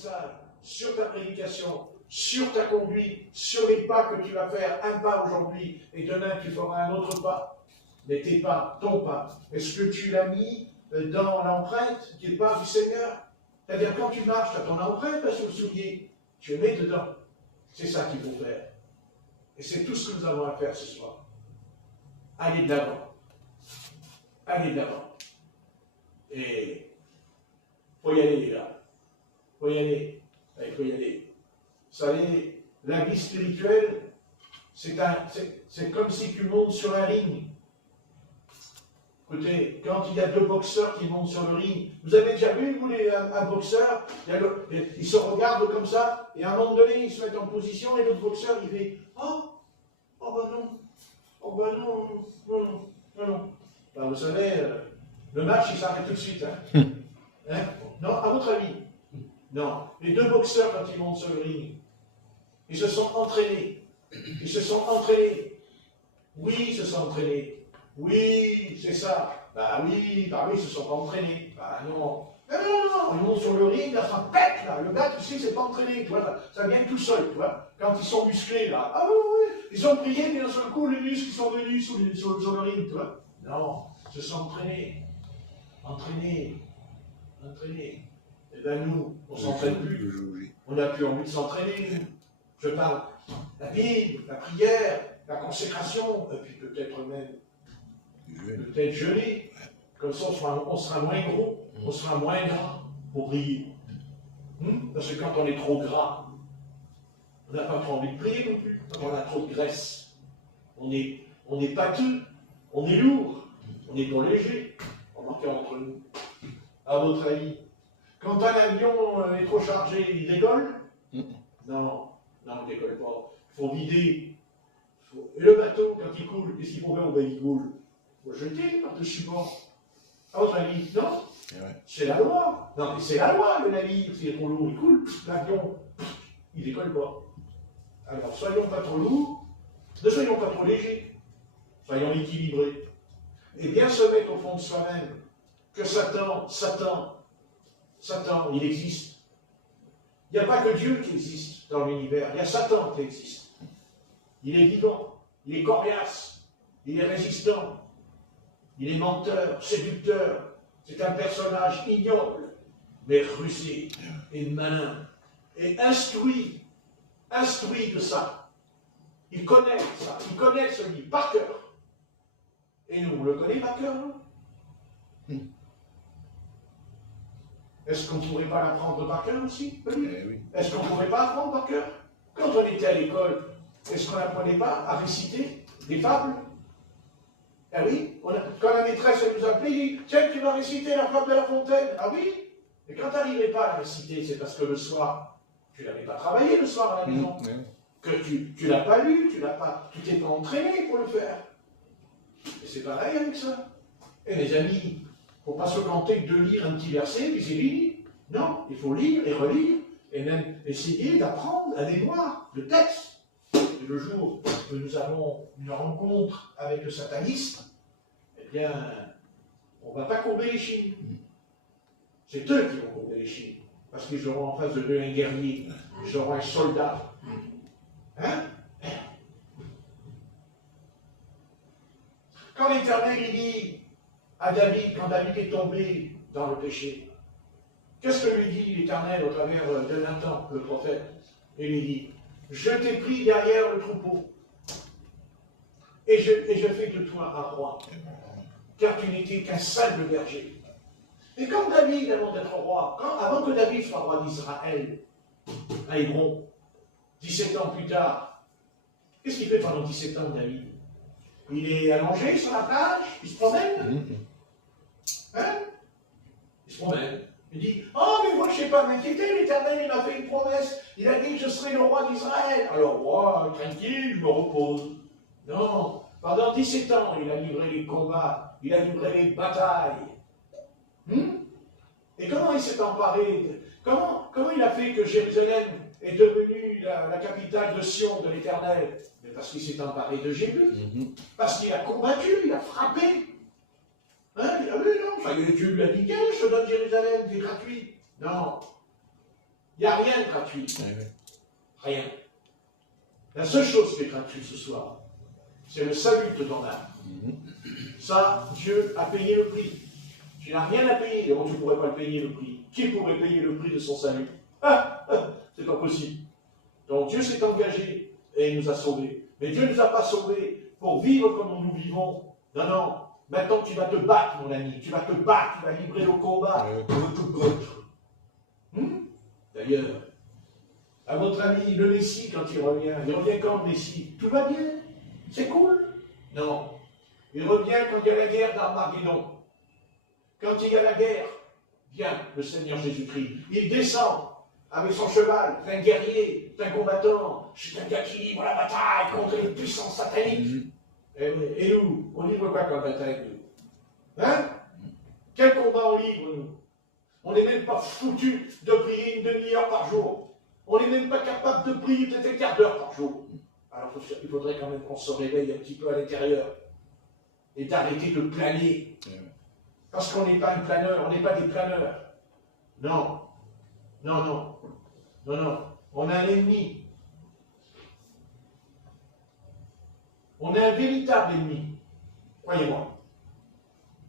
message, sur ta prédication, sur ta conduite, sur les pas que tu vas faire, un pas aujourd'hui, et demain tu feras un autre pas. Mais tes pas, ton pas, est-ce que tu l'as mis dans l'empreinte qui est pas du Seigneur? C'est-à-dire quand tu marches, tu as ton empreinte sur le soulier, tu le mets dedans. C'est ça qu'il faut faire. Et c'est tout ce que nous avons à faire ce soir. Allez de l'avant. Allez de l'avant. Et il faut y aller, les gars. Il faut y aller. Il faut y aller. Vous savez, la vie spirituelle, c'est comme si tu montes sur un ring. Écoutez, quand il y a deux boxeurs qui montent sur le ring, vous avez déjà vu, vous, un boxeur, il se regarde comme ça, et à un moment donné, il se met en position, et l'autre boxeur, il fait « oh ben non, oh ben non, non, non, non, non. » Ben, vous savez, le match, il s'arrête tout de suite. Hein? Non, à votre avis? Non. Les deux boxeurs, quand ils montent sur le ring, ils se sont entraînés. Ils se sont entraînés. Oui, ils se sont entraînés. Oui, c'est ça. Bah oui, ils se sont pas entraînés. Bah non. Non, ils montent sur le ring, là, ça pète, là. Le gars, tu sais, c'est pas entraîné, tu vois, ça vient tout seul, tu vois. Quand ils sont musclés, là, ah oui, ils ont prié, mais d'un seul coup, les muscles, ils sont venus sur le ring, tu vois. Non, ils se sont entraînés. Entraînés. Et bien nous, on ne s'entraîne plus. On n'a plus envie de s'entraîner, nous. Je parle la Bible, la prière, la consécration, et puis peut-être même jeûner. Comme ça, on sera moins gros, on sera moins gras pour prier. Parce que quand on est trop gras, on n'a pas trop envie de prier non plus. Quand on a trop de graisse, on est pâteux, on est lourd, on est trop léger. Remarquez entre nous. À votre avis, quand un avion est trop chargé, il décolle? Non, il ne décolle pas. Il faut vider. Et le bateau, quand il coule, qu'est-ce qu'il faut faire? Il coule. Il faut jeter par-dessus bord. À votre avis, non? C'est la loi. Non, mais c'est la loi, le navire. S'il est trop lourd, il coule. L'avion, il ne décolle pas. Alors, soyons pas trop lourds, ne soyons pas trop légers. Soyons équilibrés. Et bien se mettre au fond de soi-même que Satan, il existe. Il n'y a pas que Dieu qui existe dans l'univers, il y a Satan qui existe. Il est vivant, il est coriace, il est résistant, il est menteur, séducteur. C'est un personnage ignoble, mais rusé et malin, et instruit de ça. Il connaît ça, il connaît ce livre par cœur. Et nous, on le connaît par cœur, non? Est-ce qu'on ne pourrait pas l'apprendre par cœur aussi? Oui. Est-ce qu'on ne pourrait pas apprendre par cœur? Quand on était à l'école, est-ce qu'on n'apprenait pas à réciter des fables? Ah oui, quand la maîtresse nous appelait, elle dit « Tiens, tu vas réciter la fable de La Fontaine. » Ah oui? Et quand tu n'arrivais pas à la réciter, c'est parce que le soir, tu n'avais pas travaillé le soir à la maison. Que tu ne l'as pas lu, tu t'es pas entraîné pour le faire. Et c'est pareil avec ça. Et les amis, il ne faut pas se contenter de lire un petit verset, puis c'est fini. Non, il faut lire et relire, et même essayer d'apprendre à mémoire le texte. Et le jour que nous avons une rencontre avec le satanisme, eh bien, on ne va pas courber les chines. C'est eux qui vont courber les chines. Parce qu'ils auront en face de eux un guerrier, ils auront un soldat. Hein? Quand l'Éternel dit à David, quand David est tombé dans le péché, qu'est-ce que lui dit l'Éternel au travers de Nathan, le prophète? Il lui dit, je t'ai pris derrière le troupeau, et je fais de toi un roi, car tu n'étais qu'un simple berger. Et comme David, avant d'être roi, avant que David soit roi d'Israël, à Hébron, 17 ans plus tard, qu'est-ce qu'il fait pendant 17 ans, David? Il est allongé sur la plage, il se promène. Hein? Il se promène. Il dit, oh, mais moi, je ne sais pas m'inquiéter, l'Éternel, il m'a fait une promesse. Il a dit que je serai le roi d'Israël. Alors, moi, tranquille, je me repose. Non, pendant 17 ans, il a livré les combats, il a livré les batailles. Et comment il s'est emparé comment il a fait que Jérusalem est devenue la capitale de Sion, de l'Éternel? Mais parce qu'il s'est emparé de Jérusalem. Parce qu'il a combattu, il a frappé. Hein? Il a vu, non? Ça y est, Dieu lui a dit, je te donne Jérusalem, c'est gratuit. Non. Il n'y a rien de gratuit. Rien. La seule chose qui est gratuite ce soir, c'est le salut de ton âme. Ça, Dieu a payé le prix. Tu n'as rien à payer, donc tu ne pourrais pas le payer le prix. Qui pourrait payer le prix de son salut? C'est pas possible. Donc Dieu s'est engagé et il nous a sauvés. Mais Dieu ne nous a pas sauvés pour vivre comme nous vivons. Non, non. Maintenant tu vas te battre, mon ami. Tu vas te battre, tu vas livrer le combat. Tu vas te battre. D'ailleurs, à votre ami, le Messie, quand il revient quand le Messie? Tout va bien? C'est cool? Non. Il revient quand il y a la guerre d'Armageddon. Quand il y a la guerre, vient le Seigneur Jésus-Christ. Il descend avec son cheval, c'est un guerrier, c'est un combattant. Je suis un gars qui livre la bataille contre les puissances sataniques. Et nous, on livre quoi comme bataille, nous? Hein? Quel combat on livre, nous? On n'est même pas foutu de prier une demi-heure par jour. On n'est même pas capable de prier peut-être un quart d'heure par jour. Alors il faudrait quand même qu'on se réveille un petit peu à l'intérieur et d'arrêter de planer. Parce qu'on n'est pas un planeur, on n'est pas des planeurs. Non. Non, non. Non, non. On a un ennemi. On a un véritable ennemi. Croyez-moi.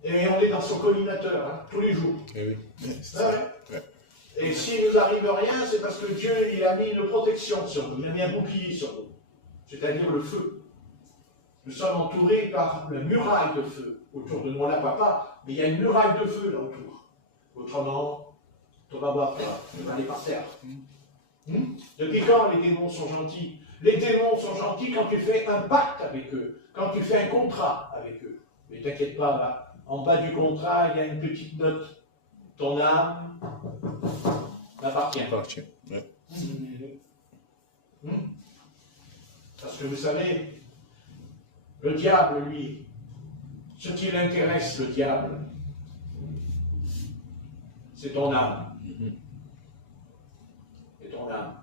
Et on est dans son collimateur, hein, tous les jours. Et oui. Et s'il ne nous arrive rien, c'est parce que Dieu il a mis une protection sur nous, il a mis un bouclier sur nous, c'est-à-dire le feu. Nous sommes entourés par une muraille de feu autour de nous. On n'a pas, mais il y a une muraille de feu là autour. Autrement, on va voir, on va aller par terre. Depuis quand les démons sont gentils? Les démons sont gentils quand tu fais un pacte avec eux, quand tu fais un contrat avec eux. Mais t'inquiète pas, là, en bas du contrat, il y a une petite note. Ton âme m'appartient. Parce que vous savez, le diable, lui, ce qui l'intéresse, le diable, c'est ton âme. C'est ton âme.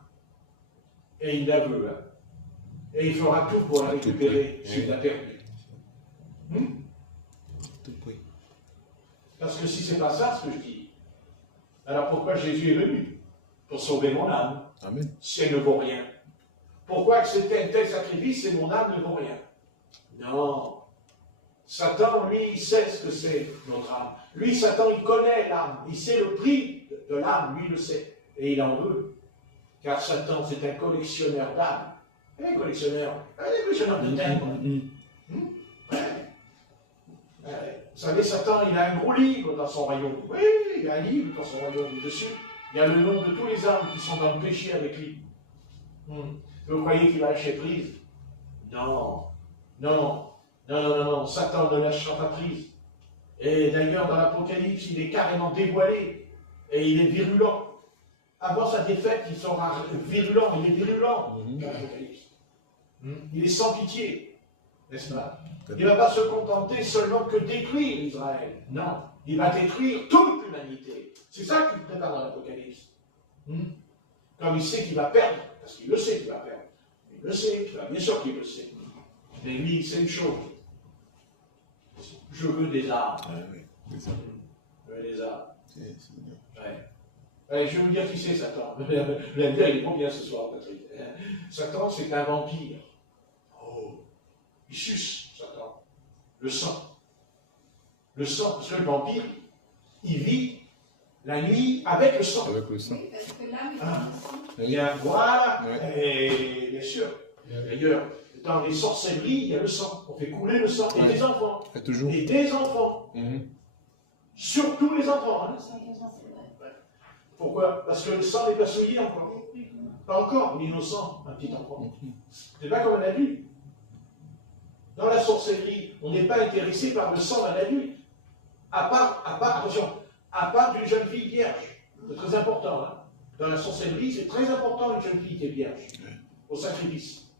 Et il la veut. Hein. Et il fera tout pour la récupérer s'il l'a perdu. Parce que si c'est pas ça ce que je dis, alors pourquoi Jésus est venu? Pour sauver mon âme. Amen. Si elle ne vaut rien. Pourquoi que c'était un tel sacrifice et mon âme ne vaut rien? Non. Satan, lui, il sait ce que c'est notre âme. Lui, Satan, il connaît l'âme. Il sait le prix de l'âme, lui, il le sait. Et il en veut. Car Satan, c'est un collectionneur d'âme. Un collectionneur de thèmes. Vous savez, Satan, il a un gros livre dans son royaume. Oui, il a un livre dans son royaume. Dessus, il y a le nom de tous les âmes qui sont dans le péché avec lui. Vous croyez qu'il va lâcher prise? Non. Non. Non. Satan ne lâchera pas prise. Et d'ailleurs, dans l'Apocalypse, il est carrément dévoilé. Et il est virulent. Avant sa défaite, il sera virulent. Il est virulent dans l'Apocalypse. Il est sans pitié. N'est-ce pas? Il ne va pas se contenter seulement que détruire Israël. Non, il va détruire toute l'humanité. C'est ça qu'il prépare dans l'Apocalypse. Comme il sait qu'il va perdre, parce qu'il le sait qu'il va perdre. Il le sait, bien sûr qu'il le sait. Mais lui, c'est une chose. Je veux des armes. Je veux des armes. Allez, je vais vous dire qui c'est Satan. Vous allez me dire, il est pas bien ce soir, Patrick. Satan, c'est un vampire. Il suce, Satan. Le sang. Le sang, parce que le vampire, il vit la nuit avec le sang. Avec le sang. Est-ce que l'âme Il y a, voilà, et bien sûr. D'ailleurs, dans les sorcelleries, il y a le sang. On fait couler le sang. Et des enfants. Et toujours. Et des enfants. Surtout les enfants. Hein. Pourquoi? Parce que le sang n'est pas souillé encore. Pas encore, l'innocent, un petit enfant. C'est pas comme un adulte. Dans la sorcellerie, on n'est pas intéressé par le sang d'un adulte. Attention, à part d'une jeune fille vierge. C'est très important. Hein. Dans la sorcellerie, c'est très important une jeune fille qui est vierge. Au sacrifice.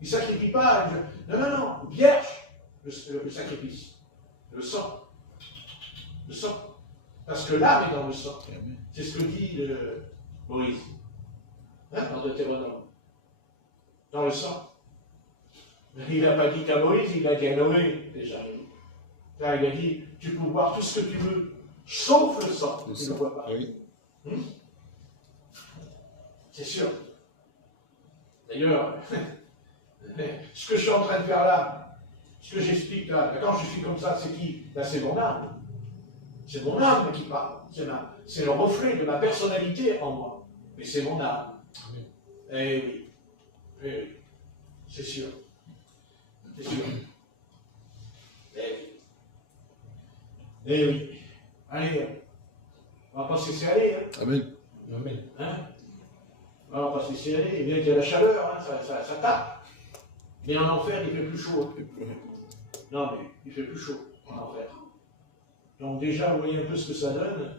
Il ne sacrifie pas une jeune... Non. Vierge, le sacrifice. Le sang. Le sang. Parce que l'âme est dans le sang. C'est ce que dit Moïse. Hein, dans Deutéronome. Dans le sang. Il n'a pas dit qu'à Moïse, il a dit à Noé, déjà. Là, il a dit, tu peux boire tout ce que tu veux, sauf le sang. Tu ne le vois pas. C'est sûr. D'ailleurs, ce que je suis en train de faire là, ce que j'explique là, quand je suis comme ça, c'est qui? Ben, c'est mon âme. C'est mon âme qui parle. C'est le reflet de ma personnalité en moi. Mais c'est mon âme. Eh oui. Eh oui. C'est sûr. C'est sûr. Eh oui. Eh oui. Allez, on va pas se laisser aller. Hein. Amen. Amen. Hein, on va pas se laisser aller. Bien qu'il y a la chaleur, hein, ça tape. Mais en enfer, il fait plus chaud. Non, mais il fait plus chaud en enfer. Donc déjà, vous voyez un peu ce que ça donne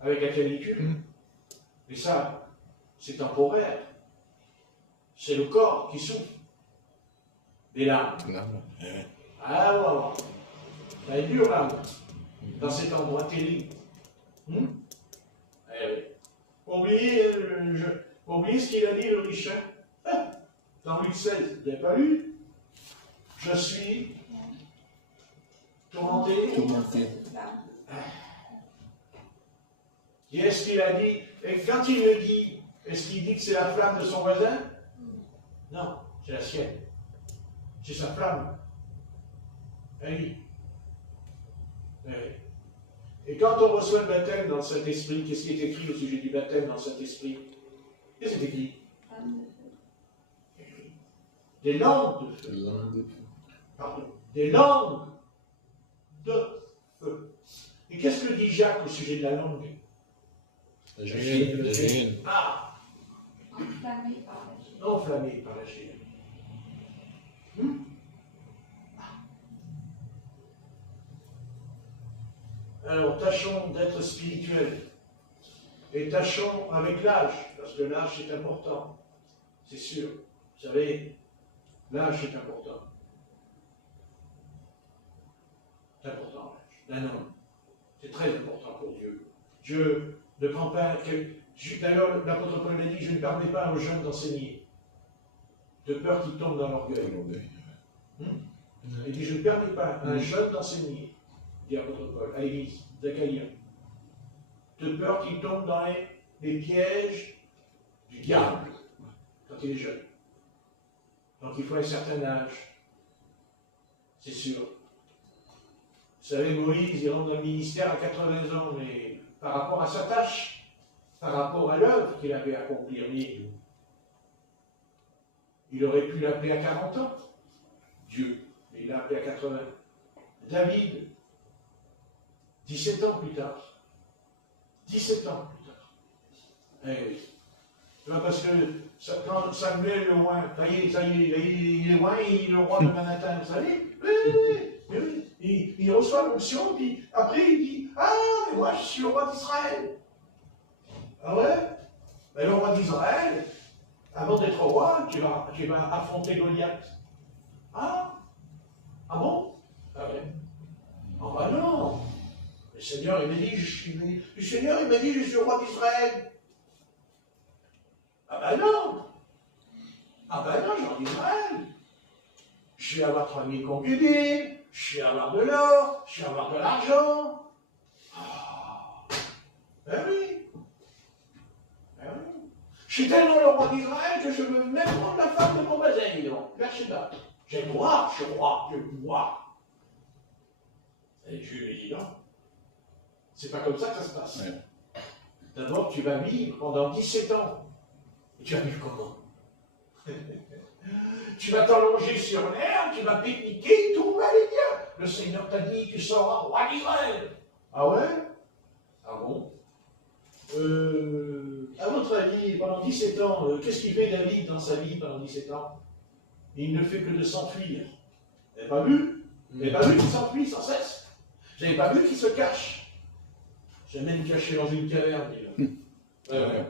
avec la canicule. Mais ça, c'est temporaire. C'est le corps qui souffre. Des larmes. Ah, voilà. Ça est dur, là, dans cet endroit terrible. Eh oui. Oubliez ce qu'il a dit, le riche. Dans Luc 16, vous n'avez pas lu? Je suis tourmenté. Et est-ce qu'il a dit, et quand il le dit, est-ce qu'il dit que c'est la flamme de son voisin? Non, c'est la sienne. C'est sa flamme. Eh oui. Eh oui. Et quand on reçoit le baptême dans le Saint-Esprit, qu'est-ce qui est écrit au sujet du baptême dans le Saint-Esprit? Qu'est-ce qui est écrit? Des langues de feu. Pardon. Des langues de feu. Et qu'est-ce que dit Jacques au sujet de la langue? La géhenne. Ah! Enflammé par la chair. Enflammé par la chair. Alors, tâchons d'être spirituels. Et tâchons avec l'âge, parce que l'âge c'est important. C'est sûr. Vous savez, l'âge c'est important. C'est important, l'âge d'un homme. C'est très important pour Dieu. Dieu ne prend pas. D'ailleurs, l'apôtre Paul a dit, je ne permets pas aux jeunes d'enseigner, de peur qu'ils tombent dans l'orgueil. Il dit, je ne permets pas à un jeune d'enseigner, dit l'apôtre Paul, à l'église d'Achaïa, de peur qu'il tombe dans les pièges du diable, quand il est jeune. Donc il faut un certain âge, c'est sûr. Vous savez, Moïse, il rentre dans le ministère à 80 ans, mais par rapport à sa tâche, par rapport à l'œuvre qu'il avait à accomplir, il aurait pu l'appeler à 40 ans, Dieu, mais il l'a appelé à 80. David, 17 ans plus tard. 17 ans plus tard. Eh oui. Parce que quand Samuel le roi, ça y est, il est roi, il est le roi de Manhattan, vous savez? Oui. Il reçoit l'onction, puis après il dit, ah, mais moi je suis le roi d'Israël. Ah ouais? Mais le roi d'Israël, avant d'être roi, tu vas affronter Goliath. Ah? Ah bon? Ah ouais. Ah bah non. Le Seigneur, il m'a dit, le Seigneur, il m'a dit, je suis le roi d'Israël. Ah bah non. Ah bah non, genre d'Israël. Je vais avoir 3000 concubines, je vais avoir de l'or, je vais avoir de l'argent. Ah. Ben oui. Ben oui. Je suis tellement le roi d'Israël que je veux même prendre la femme de mon voisin, dis donc. Là, j'ai le droit, je crois, j'ai le pouvoir. Et Dieu lui dit non. C'est pas comme ça que ça se passe. Ouais. D'abord, tu vas vivre pendant 17 ans. Et tu vas vivre comment? Tu vas t'allonger sur l'herbe, tu vas pique-niquer, tout va aller bien. Le Seigneur t'a dit, tu seras roi d'Israël. Ah ouais? Ah bon? À votre avis, pendant 17 ans, qu'est-ce qu'il fait David dans sa vie pendant 17 ans? Il ne fait que de s'enfuir. Vous n'avez pas vu? Vous n'avez pas vu qu'il s'enfuit sans cesse? Vous n'avez pas vu qu'il se cache? J'ai même caché dans une caverne, dit là.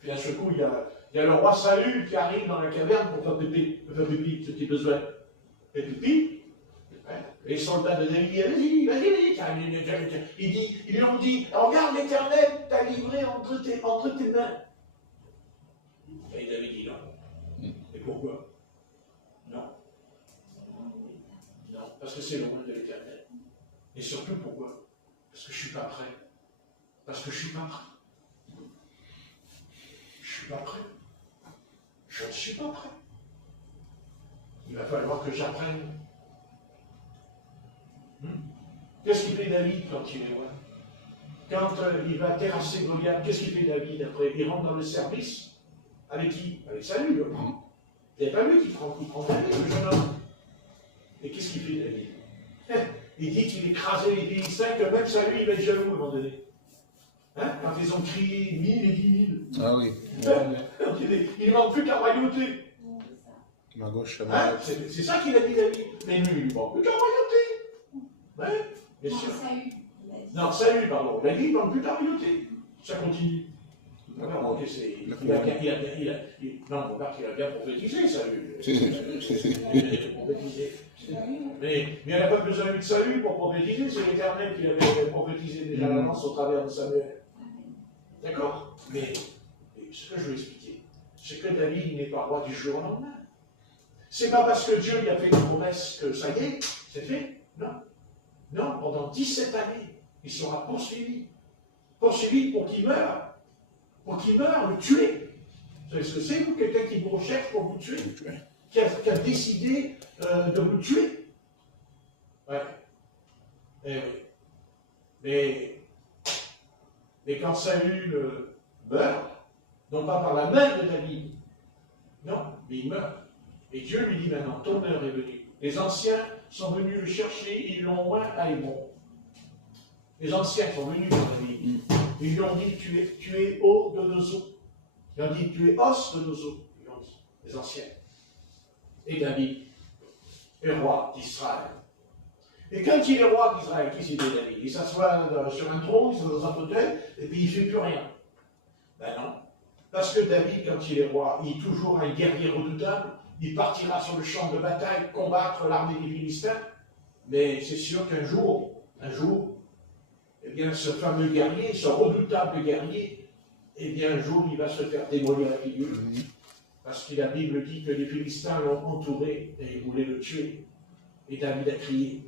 Puis à ce coup, il y a le roi Saül qui arrive dans la caverne pour faire pipi, ce qu'il a besoin. Et pipi. Et les soldats de David disent, vas-y. Ils lui ont dit, regarde l'Éternel t'a livré entre tes mains. Et David dit non. Et pourquoi? Non. Non, parce que c'est le rôle de l'Éternel. Et surtout pourquoi? Parce que je ne suis pas prêt. Parce que je ne suis pas prêt. Je ne suis suis pas prêt. Je ne suis pas prêt. Il va falloir que j'apprenne. Qu'est-ce qu'il fait David quand il est loin? Quand il va terrasser Goliath, qu'est-ce qu'il fait David après? Il rentre dans le service. Avec qui? Avec Saül, il le prend. Il n'y a pas lui qui prend David, le jeune homme. Et qu'est-ce qu'il fait David? Il dit qu'il écrasait les Philistins, que même Saül, il va être jaloux à un moment donné. Hein? Quand ils ont crié 1000 et 10 000. Ah oui. Il ne manque plus qu'à royauté. Ma gauche, Hein? C'est ça qu'il a dit David. Mais lui, il ne manque plus qu'à royauté. Ouais, bien sûr. Non, Saül, pardon. Il a dit il ne manque plus qu'à royauté. Ça continue. Non, mon père, il a bien prophétisé, Saül. Prophétisé. Mais il n'y en a pas besoin de Saül pour prophétiser, c'est l'Éternel qui avait prophétisé déjà à l'avance au travers de Samuel. D'accord? Mais ce que je veux expliquer, c'est que David n'est pas roi du jour au lendemain. C'est pas parce que Dieu lui a fait une promesse que ça y est, c'est fait. Non. Non, pendant 17 années, il sera poursuivi. Poursuivi pour qu'il meure. Pour qu'il meure, le tuer. Vous savez ce que c'est, vous, quelqu'un qui vous recherche pour vous tuer? Qui a décidé de vous tuer? Ouais. Eh oui. Mais quand Saül meurt, non pas par la main de David, non, mais il meurt. Et Dieu lui dit maintenant, ton heure est venue. Les anciens sont venus le chercher, ils l'ont loin à Hébron. Les anciens sont venus vers David. Ils lui ont dit, tu es eau de nos os. Ils lui ont dit, tu es os de nos os. Ils ont dit, les anciens. Et David est roi d'Israël. Et quand il est roi d'Israël, qui c'est David? Il s'assoit sur un trône, il s'assoit dans un fauteuil, et puis il ne fait plus rien. Ben non. Parce que David, quand il est roi, il est toujours un guerrier redoutable. Il partira sur le champ de bataille combattre l'armée des Philistins. Mais c'est sûr qu'un jour, eh bien, ce fameux guerrier, ce redoutable guerrier, eh bien, un jour, il va se faire démolir la figure. Parce que la Bible dit que les Philistins l'ont entouré et ils voulaient le tuer. Et David a crié.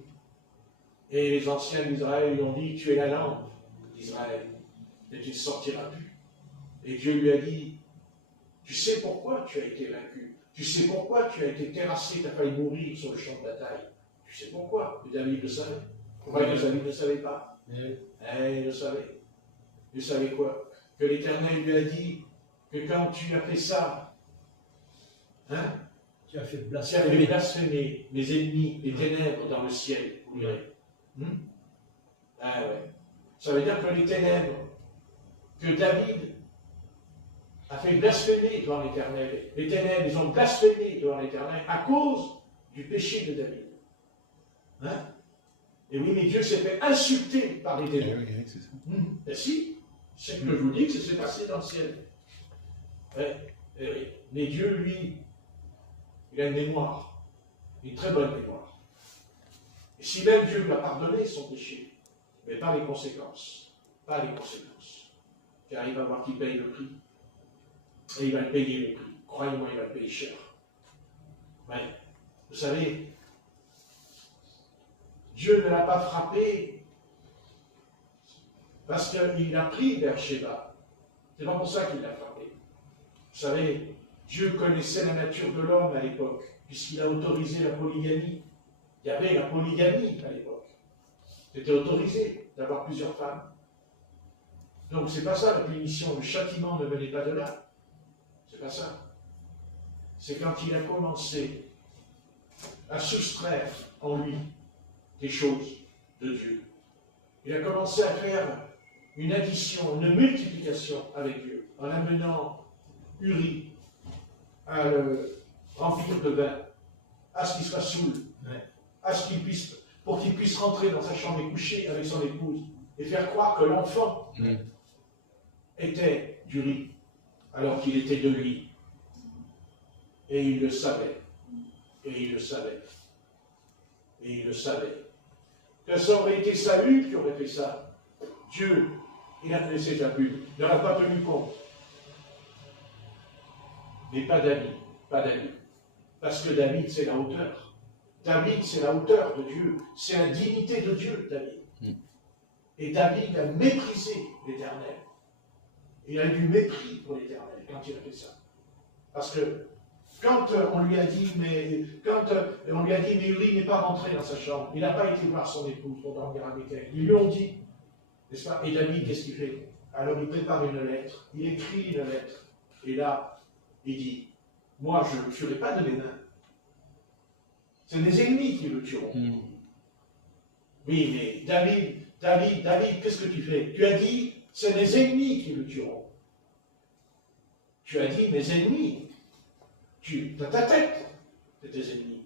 Et les anciens d'Israël lui ont dit, tu es la lampe d'Israël, mais tu ne sortiras plus. Et Dieu lui a dit, tu sais pourquoi tu as été vaincu. Tu sais pourquoi tu as été terrassé, tu as failli mourir sur le champ de bataille. Tu sais pourquoi. Et David le savait. Pourquoi David ne savait pas? Il le savait. Il savait quoi? Que l'Éternel lui a dit que quand tu as fait ça, tu as fait blasphémer mes ennemis, les ténèbres dans le ciel, vous direz. Ah ouais. Ça veut dire que les ténèbres que David a fait blasphémer devant l'Éternel, les ténèbres, ils ont blasphémé devant l'Éternel à cause du péché de David. Et oui, mais Dieu s'est fait insulter par les ténèbres. Oui, c'est ça. Ben si, c'est que je vous dis que ça s'est passé dans le ciel. Mais Dieu, lui, il a une mémoire, une très bonne mémoire. Et si même Dieu lui a pardonné son péché, mais pas les conséquences. Pas les conséquences. Car il va voir qu'il paye le prix. Et il va le payer le prix. Croyez-moi, il va le payer cher. Ouais. Vous savez, Dieu ne l'a pas frappé parce qu'il a pris Beersheba. C'est pas pour ça qu'il l'a frappé. Vous savez, Dieu connaissait la nature de l'homme à l'époque, puisqu'il a autorisé la polygamie. Il y avait la polygamie à l'époque. C'était autorisé d'avoir plusieurs femmes. Donc c'est pas ça la punition, le châtiment ne venait pas de là. C'est pas ça. C'est quand il a commencé à soustraire en lui des choses de Dieu. Il a commencé à faire une addition, une multiplication avec Dieu, en amenant Uri à le remplir de vin, à ce qu'il soit saoul, à ce qu'il puisse, pour qu'il puisse rentrer dans sa chambre et coucher avec son épouse, et faire croire que l'enfant était d'Uri, alors qu'il était de lui. Et il le savait. Et il le savait. Et il le savait. Que ça aurait été Saül qui aurait fait ça. Dieu, il a laissé sa pub. Il n'aurait pas tenu compte. Mais pas David. Pas David. Parce que David, c'est la hauteur. David, c'est la hauteur de Dieu. C'est la dignité de Dieu, David. Et David a méprisé l'Éternel. Il a eu du mépris pour l'Éternel quand il a fait ça. Parce que quand on lui a dit, mais Uri n'est pas rentré dans sa chambre, il n'a pas été voir son épouse pour dormir avec elle. Ils lui ont dit, n'est-ce pas? Et David, qu'est-ce qu'il fait? Alors il prépare une lettre, il écrit une lettre, et là, il dit, moi je ne tuerai pas de mes mains. C'est les ennemis qui le tueront. Oui, mais David, qu'est-ce que tu fais? Tu as dit, c'est les ennemis qui le tueront. Tu as dit, mes ennemis. Dans ta tête, c'est tes ennemis.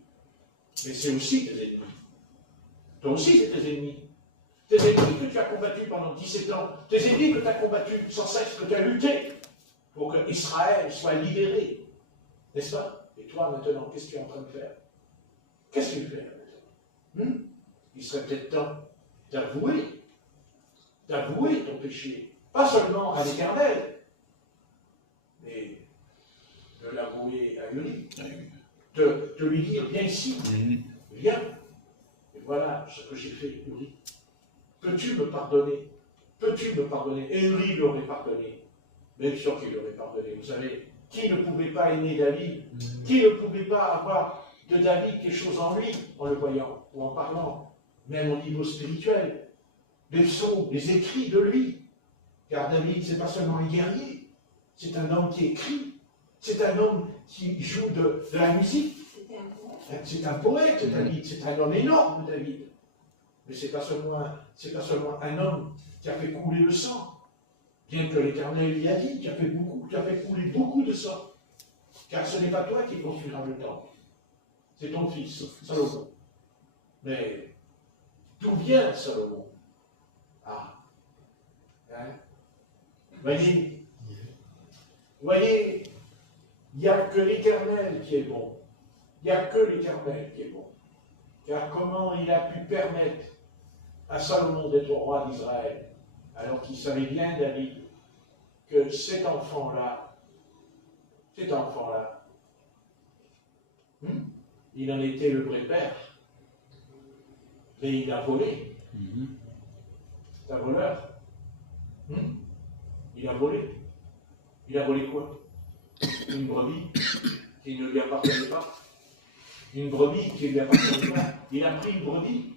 Mais c'est aussi tes ennemis. Toi aussi, c'est tes ennemis. Tes ennemis que tu as combattus pendant 17 ans, tes ennemis que tu as combattus sans cesse, que tu as lutté pour que Israël soit libéré. N'est-ce pas? Et toi, maintenant, qu'est-ce que tu es en train de faire? Qu'est-ce que tu fais maintenant? Il serait peut-être temps d'avouer ton péché. Pas seulement à l'Éternel, mais de l'avouer à Uri. De lui dire, viens ici, viens. Et voilà ce que j'ai fait, Uri. Peux-tu me pardonner? Peux-tu me pardonner? Et Uri lui aurait pardonné. Bien sûr qu'il lui aurait pardonné. Vous savez, qui ne pouvait pas aimer David? Qui ne pouvait pas avoir de David quelque chose en lui, en le voyant ou en parlant, même au niveau spirituel? Les psaumes, les écrits de lui. Car David, ce n'est pas seulement un guerrier, c'est un homme qui écrit, c'est un homme qui joue de la musique. C'est un poète, David, c'est un homme énorme, David. Mais ce n'est pas seulement un homme qui a fait couler le sang, bien que l'Éternel lui a dit, tu as fait couler beaucoup de sang. Car ce n'est pas toi qui construiras le temple, c'est ton fils, Salomon. Mais d'où vient Salomon? Ah, hein? Voyez, il n'y a que l'Éternel qui est bon. Il n'y a que l'Éternel qui est bon. Car comment il a pu permettre à Salomon d'être roi d'Israël, alors qu'il savait bien, David, que cet enfant-là, il en était le vrai père, mais il a volé. C'est un voleur. Il a volé. Il a volé quoi? Une brebis qui ne lui appartenait pas. Une brebis qui ne lui appartenait pas. Il a pris une brebis.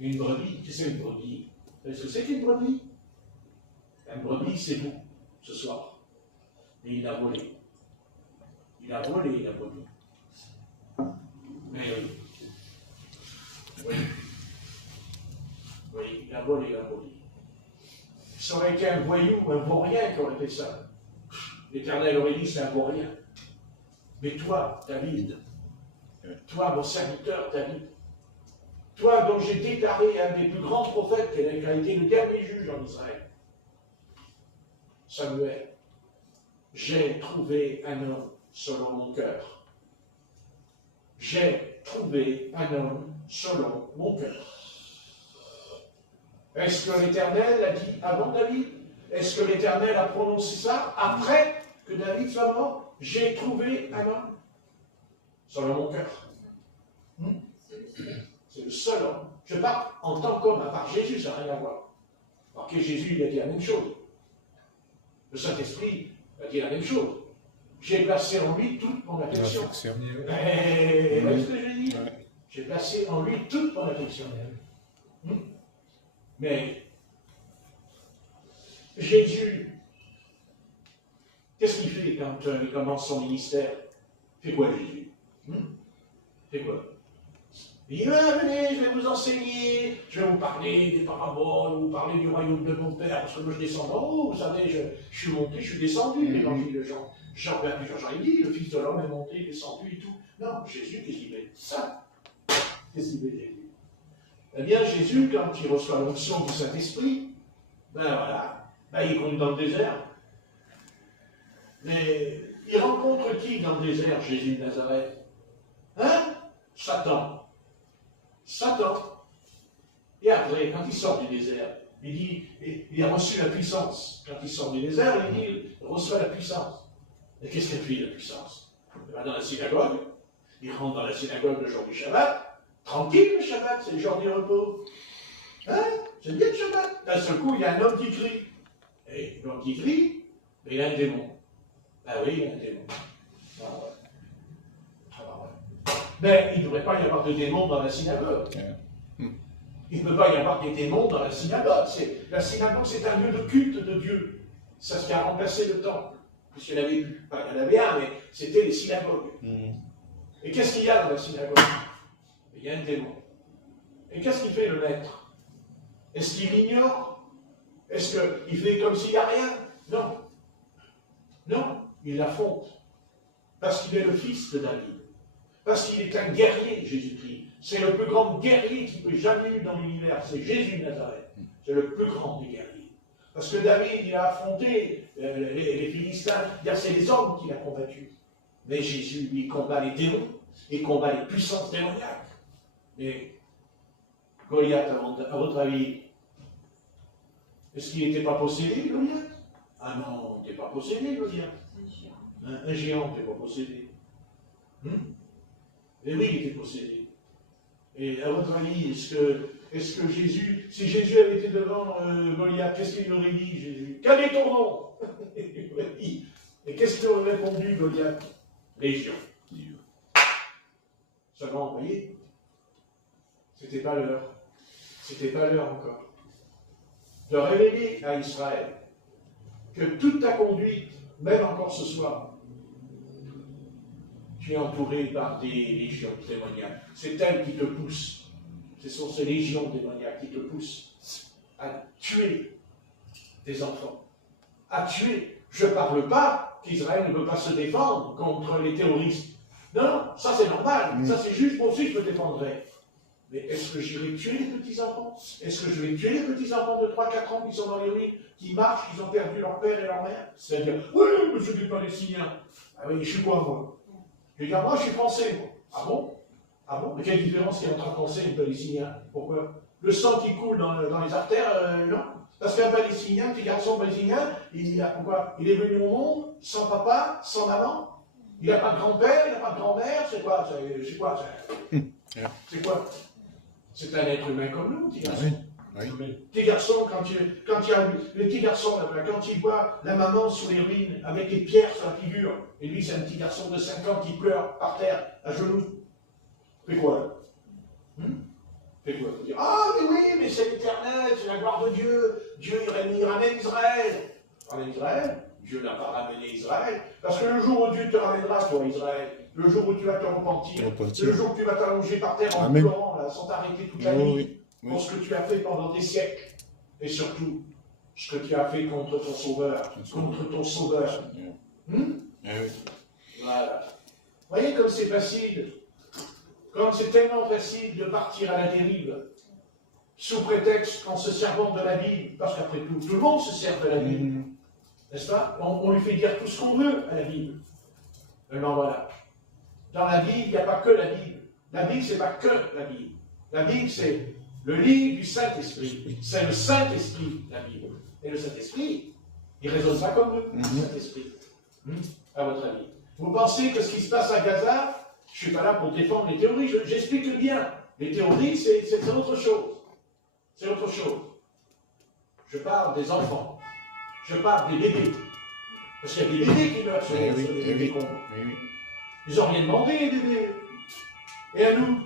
Une brebis, qu'est-ce que c'est une brebis? Est-ce que c'est qu'une brebis? Une brebis, c'est vous, ce soir. Et il a volé. Il a volé la brebis. Mais oui. Oui, il a volé la brebis. Ça aurait été un voyou, un vaurien qui aurait fait ça. L'Éternel aurait dit, c'est un vaurien. Mais toi, David, toi, mon serviteur David, toi dont j'ai déclaré un des plus grands prophètes, qui a été le dernier juge en Israël, Samuel, j'ai trouvé un homme selon mon cœur. J'ai trouvé un homme selon mon cœur. Est-ce que l'Éternel a dit avant David? Est-ce que l'Éternel a prononcé ça après que David soit mort? J'ai trouvé un homme selon mon cœur. C'est le seul homme. Je parle en tant qu'homme, à part Jésus, ça n'a rien à voir. Alors que Jésus, il a dit la même chose. Le Saint-Esprit a dit la même chose. J'ai placé en lui toute mon affection. Voyez ce que j'ai dit? J'ai placé en lui toute mon affection. Mais Jésus, qu'est-ce qu'il fait quand il commence son ministère? Fait quoi Jésus? Fait quoi? Il dit, venez, je vais vous enseigner, je vais vous parler des paraboles, vous parler du royaume de mon Père, parce que moi je descends d'en haut, vous savez, je suis monté, je suis descendu, l'évangile de Jean. Jean il dit, le Fils de l'homme est monté, descendu et tout. Non, Jésus, qu'est-ce qu'il fait? Ça. Qu'est-ce qu'il fait Jésus? Eh bien, Jésus, quand il reçoit l'onction du Saint-Esprit, ben voilà, il est conduit dans le désert. Mais il rencontre qui dans le désert, Jésus de Nazareth? Hein? Satan. Et après, quand il sort du désert, il dit, il a reçu la puissance. Quand il sort du désert, il dit, il reçoit la puissance. Et qu'est-ce qu'elle fait, la puissance? Il va dans la synagogue, il rentre dans la synagogue le jour du Shabbat. Tranquille, le Shabbat, c'est le jour du repos. Hein? C'est bien le Shabbat. D'un seul coup, il y a un homme qui crie. Et donc il prie, mais il a un démon. Ah oui, il a un démon. Ah ouais. Ah ouais. Mais il ne devrait pas y avoir de démons dans la synagogue. Il ne peut pas y avoir des démons dans la synagogue. La synagogue, c'est un lieu de culte de Dieu. C'est ce qui a remplacé le temple. Puisqu'il y en avait plus. Enfin, il y en avait un, mais c'était les synagogues. Et qu'est-ce qu'il y a dans la synagogue? Il y a un démon. Et qu'est-ce qu'il fait le maître? Est-ce qu'il l'ignore? Est-ce qu'il fait comme s'il n'y a rien? Non. Non, il l'affronte. Parce qu'il est le fils de David. Parce qu'il est un guerrier, Jésus-Christ. C'est le plus grand guerrier qu'il peut jamais eu dans l'univers. C'est Jésus de Nazareth. C'est le plus grand des guerriers. Parce que David, il a affronté les Philistins. C'est les hommes qu'il a combattus. Mais Jésus, lui, combat les démons. Il combat les puissances démoniaques. Mais Goliath, à votre avis, est-ce qu'il n'était pas possédé, Goliath? Ah non, il n'était pas possédé, Goliath. Un géant n'était pas possédé. Et oui, il était possédé. Et à votre avis, est-ce que Jésus, si Jésus avait été devant Goliath, qu'est-ce qu'il aurait dit, Jésus? Quel est ton nom? Il aurait dit. Et qu'est-ce qu'il aurait répondu, Goliath? Légion. Seulement, vous voyez, c'était pas l'heure. C'était pas l'heure encore. De révéler à Israël que toute ta conduite, même encore ce soir, tu es entouré par des légions démoniaques. C'est elles qui te poussent. Ce sont ces légions démoniaques qui te poussent à tuer des enfants. À tuer. Je ne parle pas qu'Israël ne peut pas se défendre contre les terroristes. Non, ça c'est normal. Ça c'est juste, moi aussi je me défendrai. Mais est-ce que j'irai tuer les petits-enfants? Est-ce que je vais tuer les petits-enfants de 3-4 ans qui sont dans les ruines, qui marchent, qui ont perdu leur père et leur mère? C'est-à-dire, oui, monsieur des Palestiniens. Ah oui, je suis quoi, moi? Je vais dire, moi, je suis français, moi. Ah bon? Ah bon? Mais quelle différence il y a entre un français et un Palestinien? Pourquoi? Le sang qui coule dans les artères, non? Parce qu'un Palestinien, un petit garçon palestinien, il est venu au monde sans papa, sans maman. Il n'a pas de grand-père, il n'a pas de grand-mère. C'est quoi? C'est quoi? C'est quoi? C'est un être humain comme nous, petit garçon. Petit garçon, quand il y a le petit garçon là-bas, quand il voit la maman sous les ruines avec les pierres sur la figure, et lui c'est un petit garçon de 5 ans qui pleure par terre, à genoux, fait quoi là? Fait quoi? Il faut dire, ah mais oui, mais c'est l'éternel, c'est la gloire de Dieu, Dieu il ramène Israël. Ramène Israël? Dieu n'a pas ramené Israël, parce que le jour où Dieu te ramènera, toi Israël, le jour où tu vas te repentir, le jour où tu vas t'allonger par terre en pleurant, là, sans t'arrêter toute la nuit, pour ce que tu as fait pendant des siècles, et surtout, ce que tu as fait contre ton Sauveur, Voilà. Vous voyez comme c'est facile, comme c'est tellement facile de partir à la dérive, sous prétexte qu'en se servant de la Bible, parce qu'après tout le monde se sert de la Bible, n'est-ce pas? On lui fait dire tout ce qu'on veut à la Bible. Alors voilà. Dans la Bible, il n'y a pas que la Bible. La Bible, c'est pas que la Bible. La Bible, c'est le livre du Saint-Esprit. C'est le Saint-Esprit, la Bible. Et le Saint-Esprit, il ne raisonne pas comme nous, le Saint-Esprit. À votre avis. Vous pensez que ce qui se passe à Gaza, je ne suis pas là pour défendre les théories, j'explique bien. Les théories, c'est autre chose. C'est autre chose. Je parle des enfants. Je parle des bébés. Parce qu'il y a des bébés qui meurent sur les combes. Ils n'ont rien demandé, les bébés. Et à nous?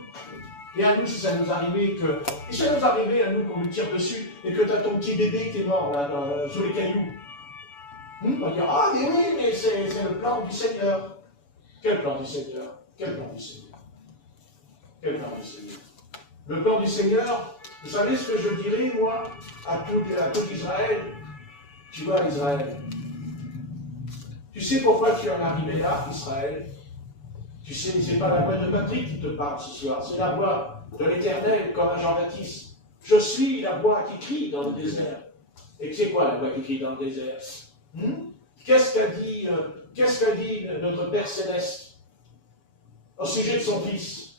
Et à nous, si ça nous arrivait que... Et si ça nous arrivait à nous qu'on nous tire dessus et que tu as ton petit bébé qui est mort là, sous les cailloux? On va dire, ah mais oui, mais c'est le plan du Seigneur. Quel plan du Seigneur? Quel plan du Seigneur? Quel plan du Seigneur? Le plan du Seigneur, vous savez ce que je dirais, moi, à tout Israël? Tu vois, Israël, tu sais pourquoi tu en es arrivé là, Israël? Tu sais, c'est pas la voix de Patrick qui te parle ce soir, c'est la voix de l'Éternel, comme à Jean-Baptiste. Je suis la voix qui crie dans le désert. Et c'est quoi la voix qui crie dans le désert? Qu'est-ce qu'a dit notre Père Céleste au sujet de son Fils?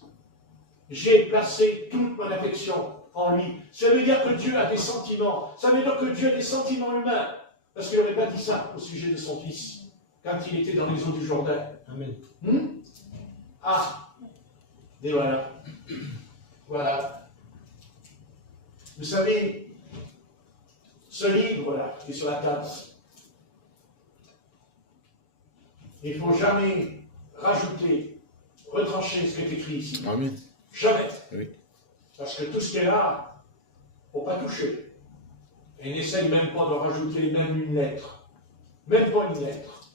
J'ai placé toute mon affection en lui. Ça veut dire que Dieu a des sentiments. Ça veut dire que Dieu a des sentiments humains. Parce qu'il n'aurait pas dit ça au sujet de son Fils, quand il était dans les eaux du Jourdain. Amen. Ah, et voilà. Voilà. Vous savez, ce livre-là qui est sur la table, il ne faut jamais rajouter, retrancher ce qui est écrit ici. Amen. Jamais. Oui. Parce que tout ce qui est là, il ne faut pas toucher. Et n'essaye même pas de rajouter même une lettre. Même pas une lettre.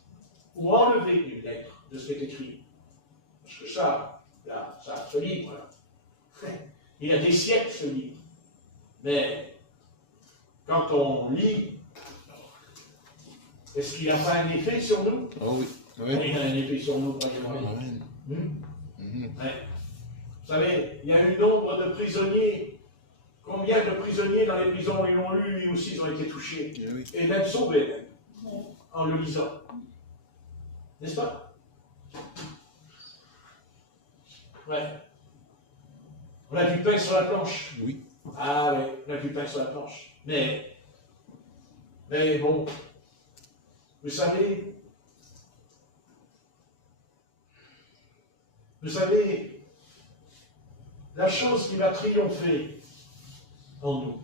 Ou enlever une lettre de ce qui est écrit. Parce que ça, là, ça, ce livre-là, il y a des siècles, ce livre. Mais quand on lit, est-ce qu'il n'a pas un effet sur nous? Oh oui. Oui. Il a un effet sur nous, pas Amen. Ouais. Vous savez, il y a eu nombre de prisonniers. Combien de prisonniers dans les prisons ils l'ont lu, lui aussi, ils ont été touchés. Oui. Et même sauvés, même, en le lisant. N'est-ce pas? Ouais. On a du pain sur la planche. Oui. Ah oui, on a du pain sur la planche. Mais bon, vous savez, la chose qui va triompher en nous,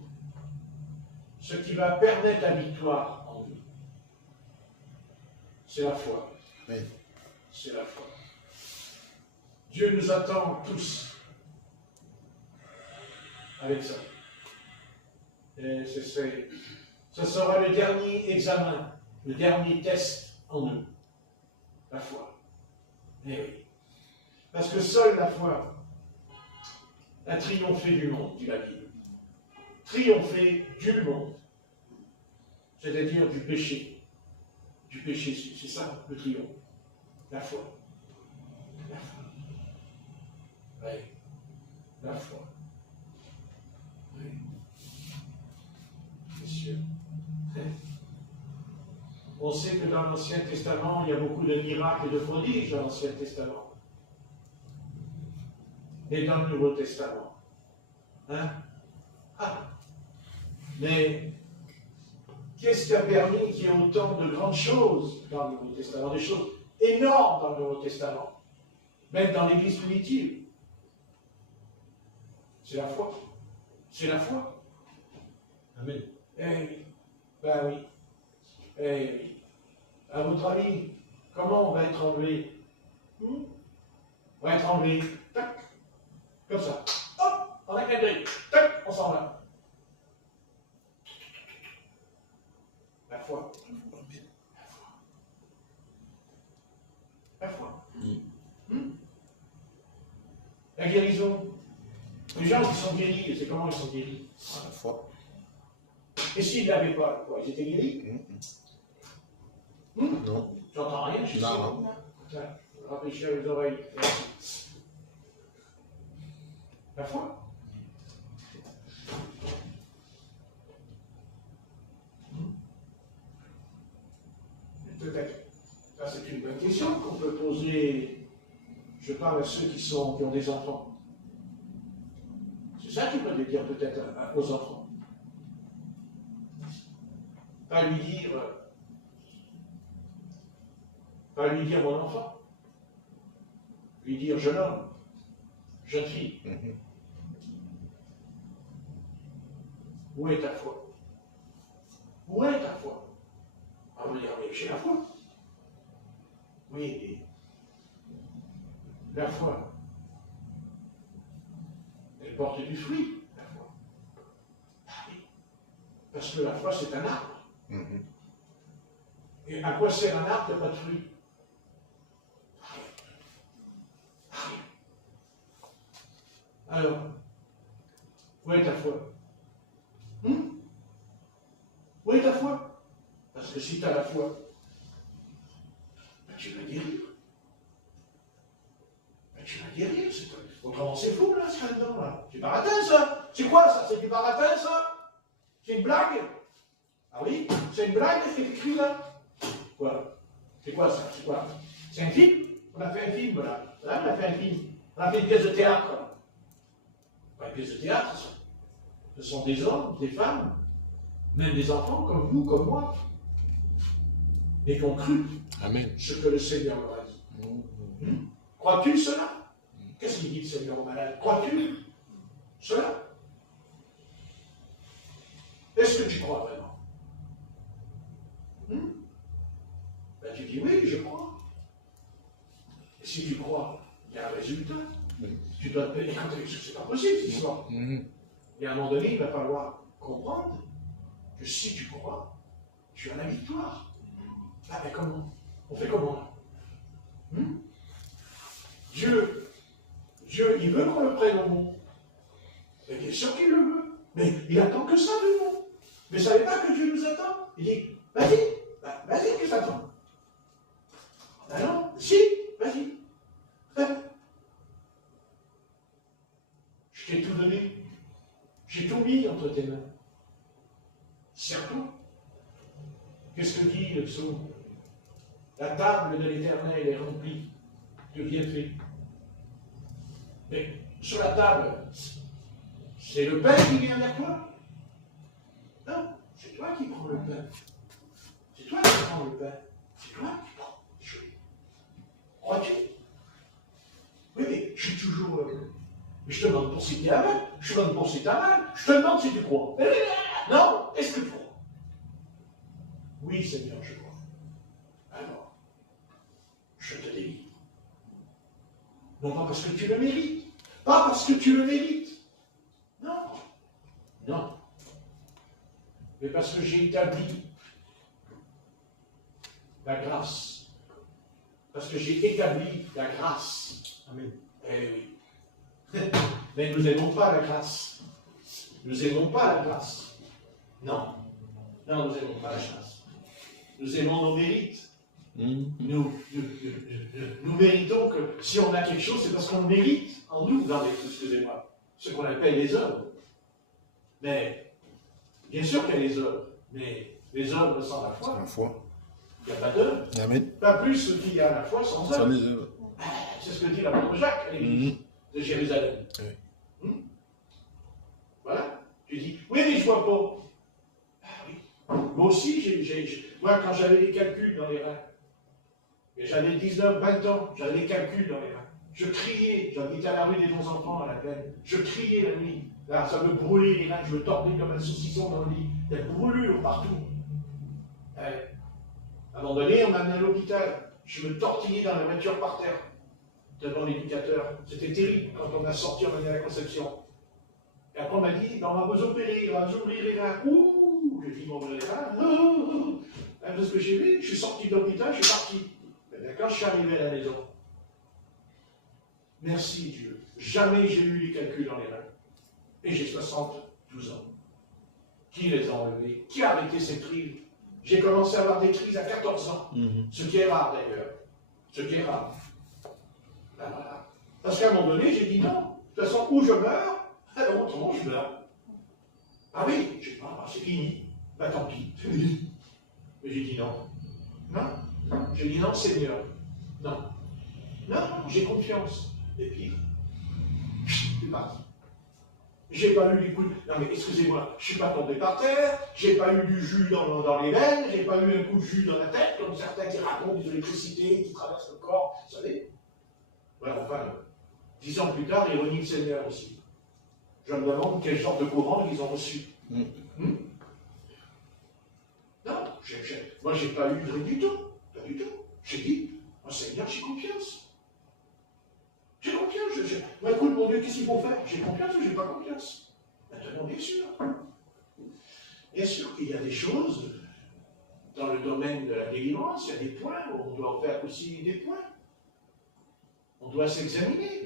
ce qui va permettre la victoire en nous, c'est la foi. Amen. C'est la foi. Dieu nous attend tous avec ça. Et ce sera le dernier examen, le dernier test en nous. La foi. Eh oui. Parce que seule la foi a triomphé du monde, dit la Bible. Triompher du monde. C'est-à-dire du péché. Du péché, c'est ça le triomphe. La foi. La foi. Oui. La foi. Oui. C'est sûr. On sait que dans l'Ancien Testament, il y a beaucoup de miracles et de prodiges dans l'Ancien Testament. Et dans le Nouveau Testament. Hein? Ah! Mais qu'est-ce qui a permis qu'il y ait autant de grandes choses dans le Nouveau Testament, des choses énormes dans le Nouveau Testament, même dans l'Église primitive? C'est la foi. C'est la foi. Amen. Eh oui. Ben oui. Eh oui. À votre avis, comment on va être enlevé? On va être enlevé. Tac. Comme ça. Hop! On a cadré. Tac! On s'en va. La foi. La foi. La foi. La guérison. Les gens qui sont guéris, c'est comment ils sont guéris? À la foi. Et s'ils ne l'avaient pas, quoi, ils étaient guéris? Non. J'entends rien, je suis Non. Tiens, rafraîchir les oreilles. La foi. Peut-être. Ça, c'est une bonne question qu'on peut poser, je parle à ceux qui ont des enfants. C'est ça qu'il peut dire peut-être aux enfants. Pas lui dire mon enfant. Lui dire jeune homme, jeune fille. Où est ta foi? Où est ta foi? On va dire, mais j'ai la foi. Oui, mais la foi, elle porte du fruit, la foi. Ah oui. Parce que la foi, c'est un arbre. Et à quoi sert un arbre qui n'a pas de fruit? Rien. Alors, où est ta foi? Où est ta foi? Parce que si tu as la foi, ben, tu vas guérir. Ben, tu vas guérir. Autrement, c'est fou, là, ce qu'il y a dedans, là. C'est baratin, ça. C'est quoi, ça? C'est du baratin, ça? C'est une blague? Ah oui? C'est une blague, ce qui est écrit, là? Quoi? C'est quoi, ça? C'est quoi? C'est un film? On a fait un film, là. Là, on a fait un film. On a fait une pièce de théâtre, là. Pas une pièce de théâtre, ça. Ce sont des hommes, des femmes, même des enfants, comme vous, comme moi, et qui ont cru Amen. ce que le Seigneur leur a dit. Crois-tu cela? Qu'est-ce qu'il dit le Seigneur au malade? Crois-tu cela? Est-ce que tu crois vraiment? Ben, tu dis oui, je crois. Et si tu crois, il y a un résultat. Oui. Tu dois te payer. C'est pas possible, cette histoire. Et à un moment donné, il va falloir comprendre que si tu crois, tu as la victoire. Ah, mais comment? On fait comment? Dieu, il veut qu'on le prenne au mot. Mais bien sûr qu'il le veut. Mais il attend que ça de nous. Mais vous ne savez pas que Dieu nous attend? Il dit, vas-y, vas-y, que ça attend. Ben non, si, vas-y. Je t'ai tout donné. J'ai tout mis entre tes mains. Sers-toi. Qu'est-ce que dit le psaume? La table de l'Éternel est remplie de bienfaits. Mais sur la table, c'est le pain qui vient vers toi? Non, c'est toi qui prends le pain. C'est toi qui prends le pain. C'est toi qui prends les choses. Crois-tu? Oui, mais je suis toujours. Je te demande pour si tu es aveugle. Je te demande pour si tu as mal. Je te demande si tu crois. Non? Est-ce que tu crois? Oui, Seigneur, je crois. Alors, je te délivre. Non pas parce que tu le mérites. Pas parce que tu le mérites. Non. Non. Mais parce que j'ai établi la grâce. Parce que j'ai établi la grâce. Amen. Eh oui. Mais nous n'aimons pas la grâce. Nous n'aimons pas la grâce. Non. Non, nous n'aimons pas la grâce. Nous aimons nos mérites. Nous méritons que si on a quelque chose, c'est parce qu'on le mérite en nous, excusez-moi, ce qu'on appelle les œuvres. Mais, bien sûr qu'il y a les œuvres, mais les œuvres sans la foi, il n'y a pas d'œuvre. Amen. Pas plus qu'il y a la foi sans œuvre. les œuvres. C'est ce que dit l'apôtre Jacques à l'église de Jérusalem. Oui. Voilà. Tu dis, oui, mais je ne vois pas. Ah oui. Moi aussi, moi, quand j'avais les calculs dans les reins, et j'avais 19, 20 ans, j'avais les calculs dans les reins. Je criais, j'habitais à la rue des bons enfants à la plaine. Je criais la nuit. Là, ça me brûlait les reins, je me tordais comme un saucisson dans le lit. Des brûlures partout. À un moment donné, on m'a amené à l'hôpital. Je me tortillais dans la voiture par terre, devant l'éducateur. C'était terrible quand on m'a sorti, on m'a mis à la conception. Et après, on m'a dit, on va vous opérer, on va vous ouvrir les reins. Ouh, j'ai dit, m'ouvrir les reins. Parce que j'ai vu, je suis sorti de l'hôpital, je suis parti. Quand je suis arrivé à la maison, merci Dieu, jamais j'ai eu les calculs dans les reins. Et j'ai 72 ans. Qui les a enlevés? Qui a arrêté ces crises? J'ai commencé à avoir des crises à 14 ans. Ce qui est rare d'ailleurs. Ce qui est rare. Ben voilà. Parce qu'à un moment donné, j'ai dit non. De toute façon, où je meurs, alors autrement je meurs. Ah oui, je sais pas, c'est fini. Ben tant pis, c'est fini. Mais j'ai dit non. Non. J'ai dit non, Seigneur. Non. Non, j'ai confiance. Et puis, c'est parti. J'ai pas eu du coup. Non mais excusez-moi, je suis pas tombé par terre, j'ai pas eu du jus dans les veines, j'ai pas eu un coup de jus dans la tête, comme certains qui racontent de l'électricité qui traverse le corps, vous savez. Ouais, enfin, 10 ans plus tard, ils renient le Seigneur aussi. Je me demande quelle sorte de courant ils ont reçu. Non, moi j'ai pas eu de rien du tout. Pas du tout. J'ai dit, oh, Seigneur, j'ai confiance. J'ai confiance. Moi, écoute, mon Dieu, qu'est-ce qu'il faut faire? J'ai confiance ou j'ai pas confiance? Maintenant, bien sûr. Bien sûr qu'il y a des choses dans le domaine de la délivrance, il y a des points où on doit en faire aussi des points. On doit s'examiner.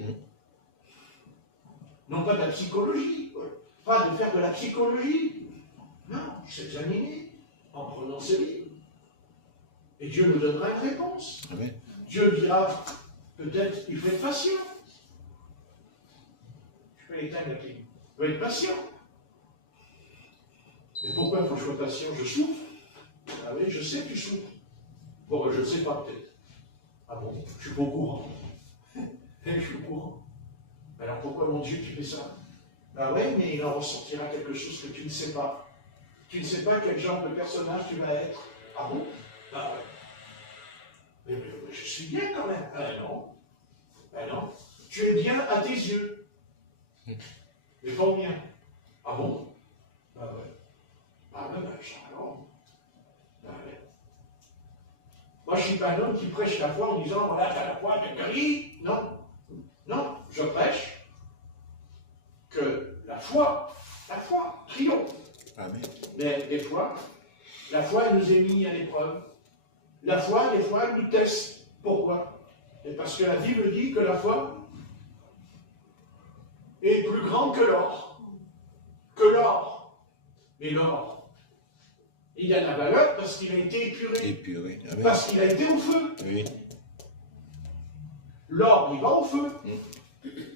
Non pas de la psychologie, pas de faire de la psychologie. Non, s'examiner en prenant ce livre. Et Dieu nous donnera une réponse. Amen. Dieu dira, peut-être, il faut être patient. Je peux l'éteindre la clé. Il faut être patient. Et pourquoi il faut que je sois patient? Je souffre. Ah oui, je sais que tu souffres. Bon, je ne sais pas peut-être. Ah bon, je ne suis pas au courant. Je suis au courant. Alors pourquoi, mon Dieu, tu fais ça? Ah oui, mais il en ressortira quelque chose que tu ne sais pas. Tu ne sais pas quel genre de personnage tu vas être. Ah bon? Ah ouais. Mais je suis bien quand même. Ah non. Ah non. Tu es bien à tes yeux. Mais pas au mien. Ah bon? Ah ouais. Ah ouais, alors. Ah ouais. Moi, je ne suis pas un homme qui prêche la foi en disant, voilà, t'as la foi, t'as guéri. Non. Non, je prêche que la foi triomphe. Amen. Mais des fois, la foi, elle nous est mise à l'épreuve. La foi, des fois, elle nous teste. Pourquoi? Et parce que la Bible dit que la foi est plus grande que l'or. Que l'or. Mais l'or, il a la valeur parce qu'il a été épuré. Épuré. Amen. Parce qu'il a été au feu. Oui. L'or, il va au feu.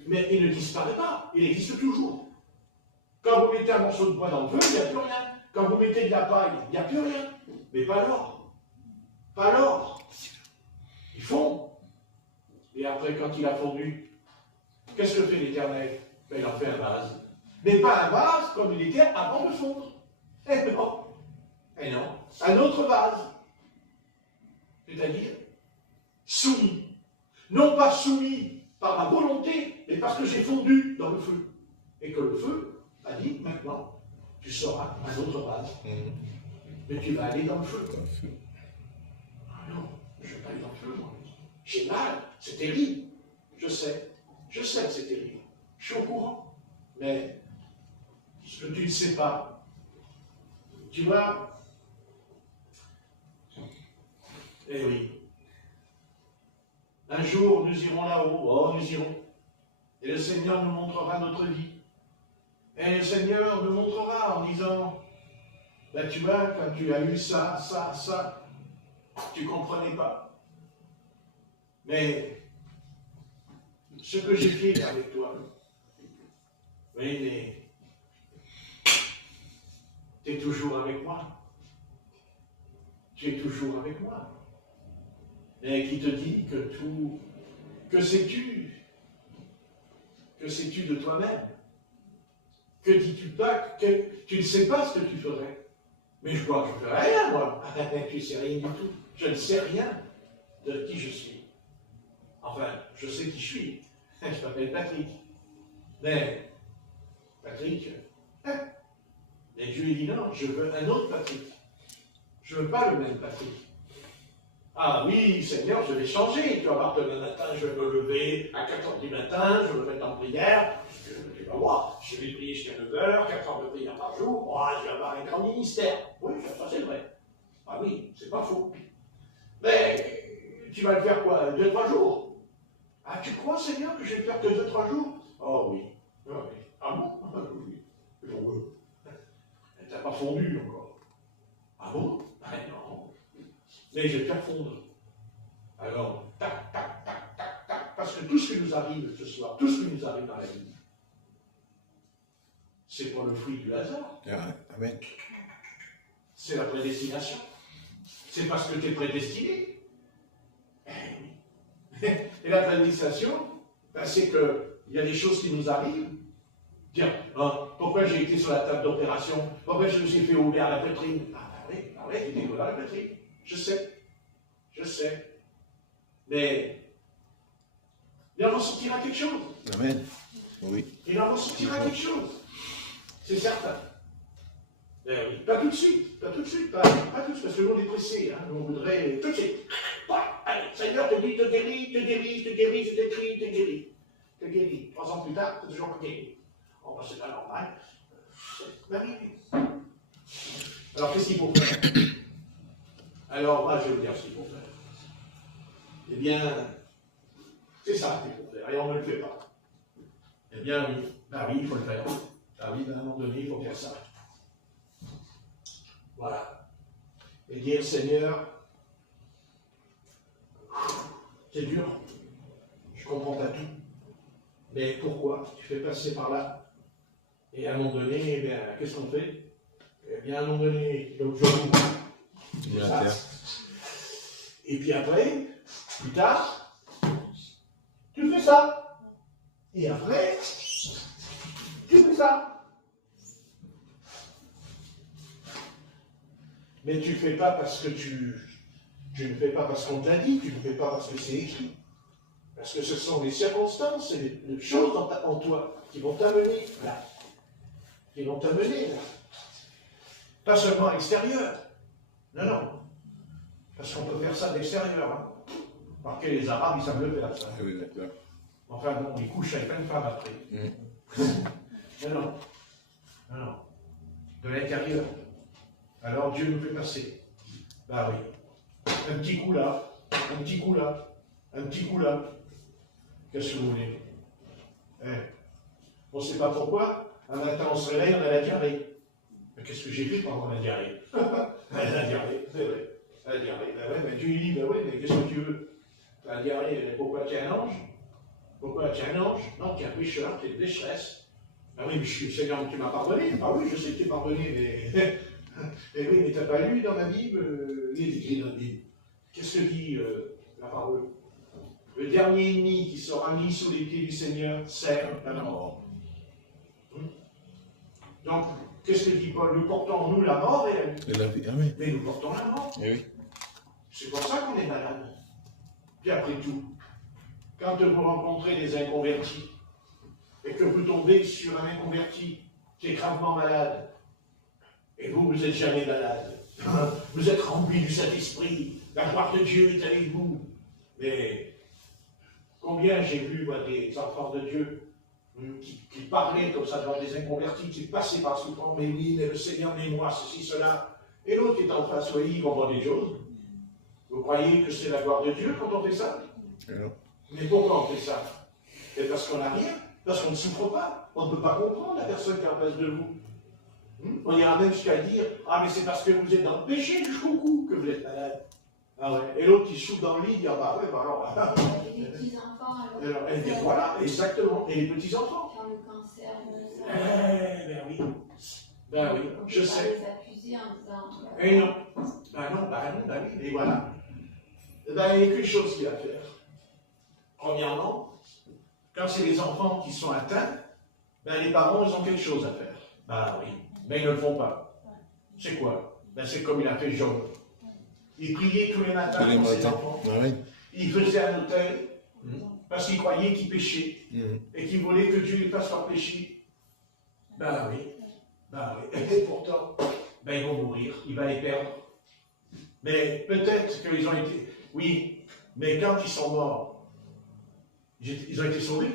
Mais il ne disparaît pas. Il existe toujours. Quand vous mettez un morceau de bois dans le feu, il n'y a plus rien. Quand vous mettez de la paille, il n'y a plus rien. Mais pas l'or. Pas l'or. Il fond. Et après, quand il a fondu, qu'est-ce que fait l'Éternel? Il en fait un vase. Mais pas un vase comme il était avant de fondre. Eh non. Eh non. Un autre vase. C'est-à-dire soumis. Non pas soumis par ma volonté, mais parce que j'ai fondu dans le feu. Et que le feu a dit, maintenant, tu seras un autre vase. Mais tu vas aller dans le feu. Dans le feu. Ah non, je ne vais pas aller dans le feu, moi. J'ai mal, c'est terrible. Je sais que c'est terrible. Je suis au courant. Mais ce que tu ne sais pas, tu vois, eh oui, un jour nous irons là-haut, oh nous irons, et le Seigneur nous montrera notre vie. Et le Seigneur nous montrera en disant, ben tu vois, quand tu as eu ça, tu ne comprenais pas. Mais ce que j'ai fait avec toi, oui, mais tu es toujours avec moi. Tu es toujours avec moi. Et qui te dit que tout, que sais-tu de toi-même? Que dis-tu pas? Que tu ne sais pas ce que tu ferais. Mais je crois que je ne ferais rien, moi. Tu ne sais rien du tout. Je ne sais rien de qui je suis. Enfin, je sais qui je suis. Je m'appelle Patrick. Mais, Patrick, et Dieu lui dit non, je veux un autre Patrick. Je ne veux pas le même Patrick. Ah oui, Seigneur, je vais changer. Tu vas voir, demain matin, je vais me lever à 4 h du matin, je vais me mettre en prière. Tu vas voir, je vais prier jusqu'à 9 h, 4 heures de prière par jour. Oh, je vais avoir un grand ministère. Oui, ça c'est vrai. Ah oui, c'est pas faux. Mais tu vas le faire quoi? 2-3 jours? Ah, tu crois, Seigneur, que je vais le faire que 2-3 jours? Oh oui. Ah oui. Ah bon? Ah oui. Elle t'a pas fondu encore. Ah bon? Ah non. Mais je vais te faire fondre. Alors, tac, tac, tac, tac, tac, parce que tout ce qui nous arrive ce soir, tout ce qui nous arrive dans la vie, c'est pour le fruit du hasard. Amen. C'est la prédestination. C'est parce que tu es prédestiné. Eh oui. Et la prédestination, ben, c'est qu'il y a des choses qui nous arrivent. Tiens, hein, pourquoi j'ai été sur la table d'opération? Pourquoi je me suis fait ouvrir la poitrine? Ah oui, tu t'es ouvert la poitrine. Je sais. Mais il en ressortira quelque chose. Amen. Oui. Il en ressortira quelque chose. C'est certain. Oui. Pas tout de suite, pas tout de suite, parce que nous on est pressés, hein, on voudrait tout de suite. Allez, Seigneur te dit, te guéris, je t'écris, te guéris. 3 ans plus tard, tu es toujours pas guéri. Oh, ben, c'est pas normal. Oui. Alors, qu'est-ce qu'il faut faire? Alors, moi, je vais vous dire ce qu'il faut faire. Eh bien, c'est ça qu'il faut faire, et on ne le fait pas. Eh bien, oui. Ben oui, il faut le faire. Ah oui, ben, à un moment donné, il faut faire ça. Voilà. Et dire, Seigneur, c'est dur, je comprends pas tout. Mais pourquoi tu fais passer par là? Et à un moment donné, eh bien, qu'est-ce qu'on fait? Eh bien, à un moment donné, donc je vous ça. Et puis après, plus tard, tu fais ça. Et après, tu fais ça. Mais tu ne fais pas parce que tu ne fais pas parce qu'on t'a dit, tu ne fais pas parce que c'est écrit. Parce que ce sont les circonstances et les choses en toi qui vont t'amener là. Pas seulement à l'extérieur. Non. Parce qu'on peut faire ça de l'extérieur. Hein. Parce que les Arabes, ils savent le faire, ça. Oui, d'accord. Enfin bon, ils couchent avec plein de femmes après. Mais non. Non, non. De l'intérieur. Alors Dieu nous fait passer. Bah oui. Un petit coup là, un petit coup là, un petit coup là. Qu'est-ce que vous voulez? On ne sait pas pourquoi. Un matin, on se réveille, on a la diarrhée. Mais qu'est-ce que j'ai fait pendant la diarrhée? La diarrhée, c'est vrai. La diarrhée. Ben ouais, mais Dieu dit, ben oui, mais qu'est-ce que tu veux? La diarrhée, pourquoi tu es un ange? Pourquoi tu es un ange? Non, tu es un pécheur, tu es une pécheresse. Ah oui, mais je suis Seigneur, tu m'as pardonné. Ah oui, je sais que tu es pardonné, mais. Mais oui, mais tu n'as pas lu dans ma Bible, il est écrit dans la Bible. Qu'est-ce que dit la parole? Le dernier ennemi qui sera mis sous les pieds du Seigneur, c'est la mort. Donc, qu'est-ce que dit Paul? Nous portons en nous la mort et la vie. Et la vie, ah oui. Mais nous portons la mort. Eh oui. C'est pour ça qu'on est malade. Puis après tout, quand vous rencontrez des inconvertis, et que vous tombez sur un inconverti qui est gravement malade, et vous, vous n'êtes jamais malade. Vous êtes rempli du Saint-Esprit, la gloire de Dieu est avec vous. Mais combien j'ai vu moi, des enfants de Dieu qui parlaient comme ça devant des inconvertis, qui passaient par ce temps, mais oui, mais le Seigneur, mais moi, ceci, cela. Et l'autre qui est en face, oui, il comprend des choses. Vous croyez que c'est la gloire de Dieu quand on fait ça? Non. Mais pourquoi on fait ça? C'est parce qu'on n'a rien, parce qu'on ne souffre pas. On ne peut pas comprendre la personne qui est en face de vous. On ira même jusqu'à dire, ah mais c'est parce que vous êtes dans le péché jusqu'au cou que vous êtes malade. Ah ouais. Et l'autre qui souffre dans le lit, dit, ah bah ouais, bah alors. Les petits-enfants, Alors, elle dit, voilà, exactement. Et les petits-enfants. Quand le cancer, Ben oui. Ben oui, je sais. les accuser en disant. Et non. Ben non, oui, et voilà. Ben, il n'y a qu'une chose qu'il y a à faire. Premièrement, quand c'est les enfants qui sont atteints, ben les parents, ils ont quelque chose à faire. Ben oui, mais ils ne le font pas. C'est quoi? Ben c'est comme il a fait Job. Il priait tous les matins pour ses enfants. Ah oui. Il faisait un autel parce qu'il croyait qu'il péchait et qu'il voulait que Dieu lui fasse leur péché. Ben oui. Et pourtant, ben ils vont mourir, il va les perdre. Mais peut-être qu'ils ont été... Oui, mais quand ils sont morts, ils ont été sauvés.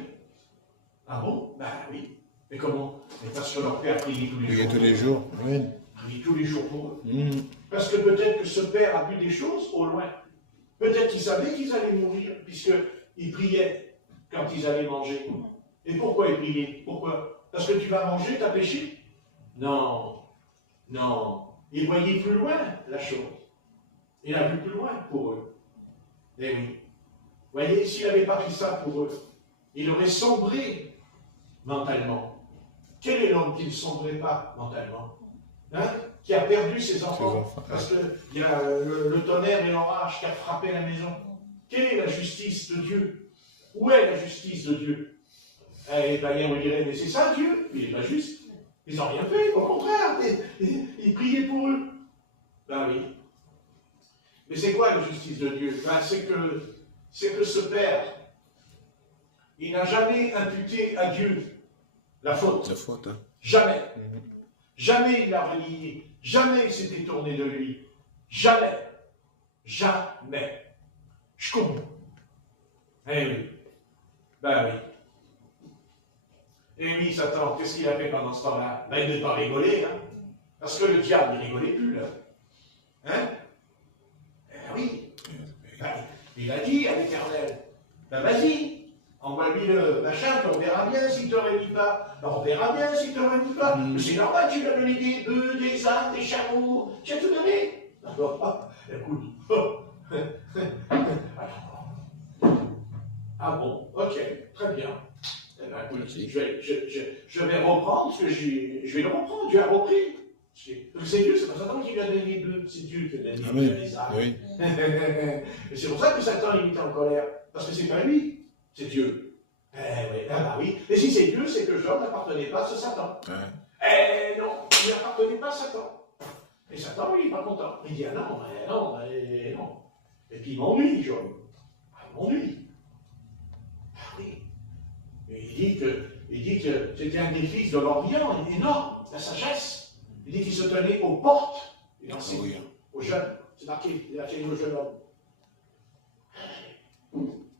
Ah bon? Ben oui. Mais comment? Mais parce que leur père priait tous les jours. Tous les jours, oui. Priait tous les jours pour eux. Parce que peut-être que ce père a vu des choses au loin. Peut-être qu'il savait qu'ils allaient mourir, puisqu'ils priaient quand ils allaient manger. Et pourquoi ils priaient? Pourquoi? Parce que tu vas manger, tu as péché? Non. Il voyait plus loin la chose. Il a vu plus loin pour eux. Eh oui. Vous voyez, s'il n'avait pas fait ça pour eux, il aurait sombré mentalement. Quel est l'homme qui ne sombrait pas mentalement? Qui a perdu ses enfants parce qu'il y a le tonnerre et l'orage qui a frappé la maison. Quelle est la justice de Dieu? Où est la justice de Dieu? Les païens me diraient, mais c'est ça Dieu? Il n'est pas juste. Ils n'ont rien fait, au contraire. Ils priaient pour eux. Ben oui. Mais c'est quoi la justice de Dieu? Ben, c'est que ce Père, il n'a jamais imputé à Dieu la faute. La faute, hein. Jamais. Jamais il l'a renié. Jamais il s'est détourné de lui. Jamais. Jamais. Je comprends. Eh oui. Ben oui. Et oui, Satan, qu'est-ce qu'il a fait pendant ce temps-là? Ben, il ne pas rigoler, hein. Parce que le diable, il rigolait plus, là. Hein? Eh oui. Ben, il a dit à l'Éternel, ben vas-y, envoie-lui le machin, puis on verra bien s'il te réunit pas. Ben, on verra bien s'il te réunit pas. Mais c'est normal, tu lui as donné des bœufs, des ânes, des chameaux, tu as tout donné. D'accord. Écoute. Ah bon, ok, très bien. Eh ben, écoute, je vais reprendre ce que je vais le reprendre, Dieu a repris. C'est Dieu, c'est pas Satan qui lui a donné les bœufs, c'est Dieu qui lui a donné les ânes. Oui. Et c'est pour ça que Satan il était en colère, parce que c'est pas lui, c'est Dieu. Eh oui, ah bah oui. Et si c'est Dieu, c'est que Job n'appartenait pas à ce Satan. Eh non, il n'appartenait pas à Satan. Et Satan, lui, il n'est pas content. Il dit, ah non, non. Et puis il m'ennuie, Job. Ah, il m'ennuie. Ah oui. Et il dit que c'était un des fils de l'Orient, énorme, la sagesse. Il dit qu'il se tenait aux portes, et aux jeunes. C'est marqué, il a fait le jeune homme.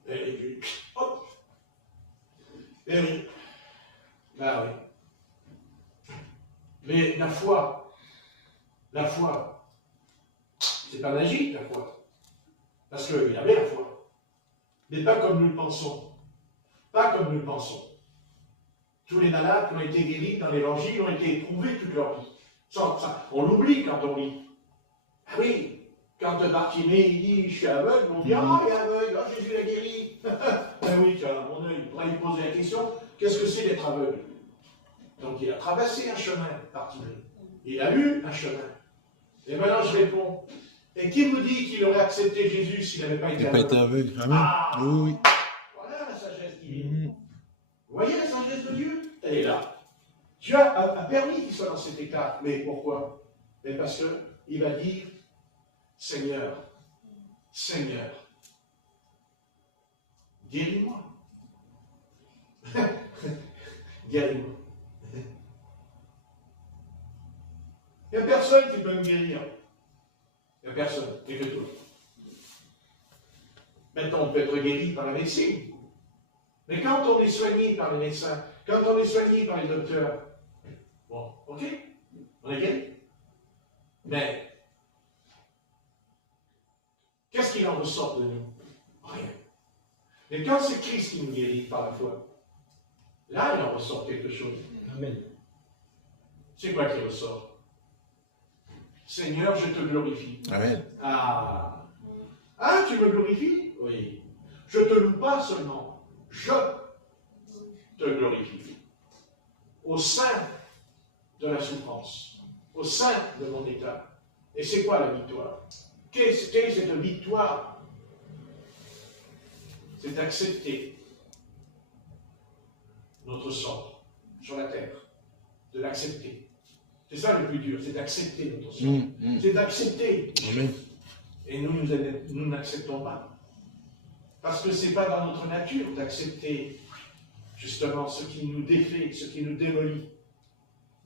Et hop. Et oui. Ben oui. Mais la foi, c'est pas magique, la foi. Parce qu'il avait la foi. Mais pas comme nous le pensons. Pas comme nous le pensons. Tous les malades qui ont été guéris dans l'évangile ont été éprouvés toute leur vie. Ça, on l'oublie quand on lit. Ah oui, quand Bartimée il dit je suis aveugle, on dit ah il est aveugle, ah, Jésus l'a guéri. Ben oui, tu as mon œil, il pourrait lui poser la question, qu'est-ce que c'est d'être aveugle? Donc il a traversé un chemin, Bartimée. Il a eu un chemin. Et maintenant je réponds, et qui me dit qu'il aurait accepté Jésus s'il n'avait pas été aveugle? Amen. Ah, Oui. voilà la sagesse divine. Vous voyez la sagesse de Dieu? Elle est là. Dieu a permis qu'il soit dans cet état. Mais pourquoi? Mais parce qu'il va dire, Seigneur, Seigneur, guéris-moi. Guéris-moi. Il n'y a personne qui peut me guérir. Il n'y a personne, et que toi. Maintenant, on peut être guéri par la médecine. Mais quand on est soigné par les médecins, quand on est soigné par les docteurs, bon, ok, on est guéri. Mais, qu'est-ce qu'il en ressort de nous? Rien. Mais quand c'est Christ qui nous guérit par la foi, là, il en ressort quelque chose. Amen. C'est quoi qui ressort? Seigneur, je te glorifie. Amen. Ah, tu me glorifies? Oui. Je te loue pas seulement, je te glorifie. Au sein de la souffrance, au sein de mon état. Et c'est quoi la victoire? Qu'est-ce que cette victoire? C'est d'accepter notre sort sur la terre, de l'accepter. C'est ça le plus dur, c'est d'accepter notre sort. C'est d'accepter. Amen. Et nous n'acceptons pas. Parce que ce n'est pas dans notre nature d'accepter justement ce qui nous défait, ce qui nous démolit.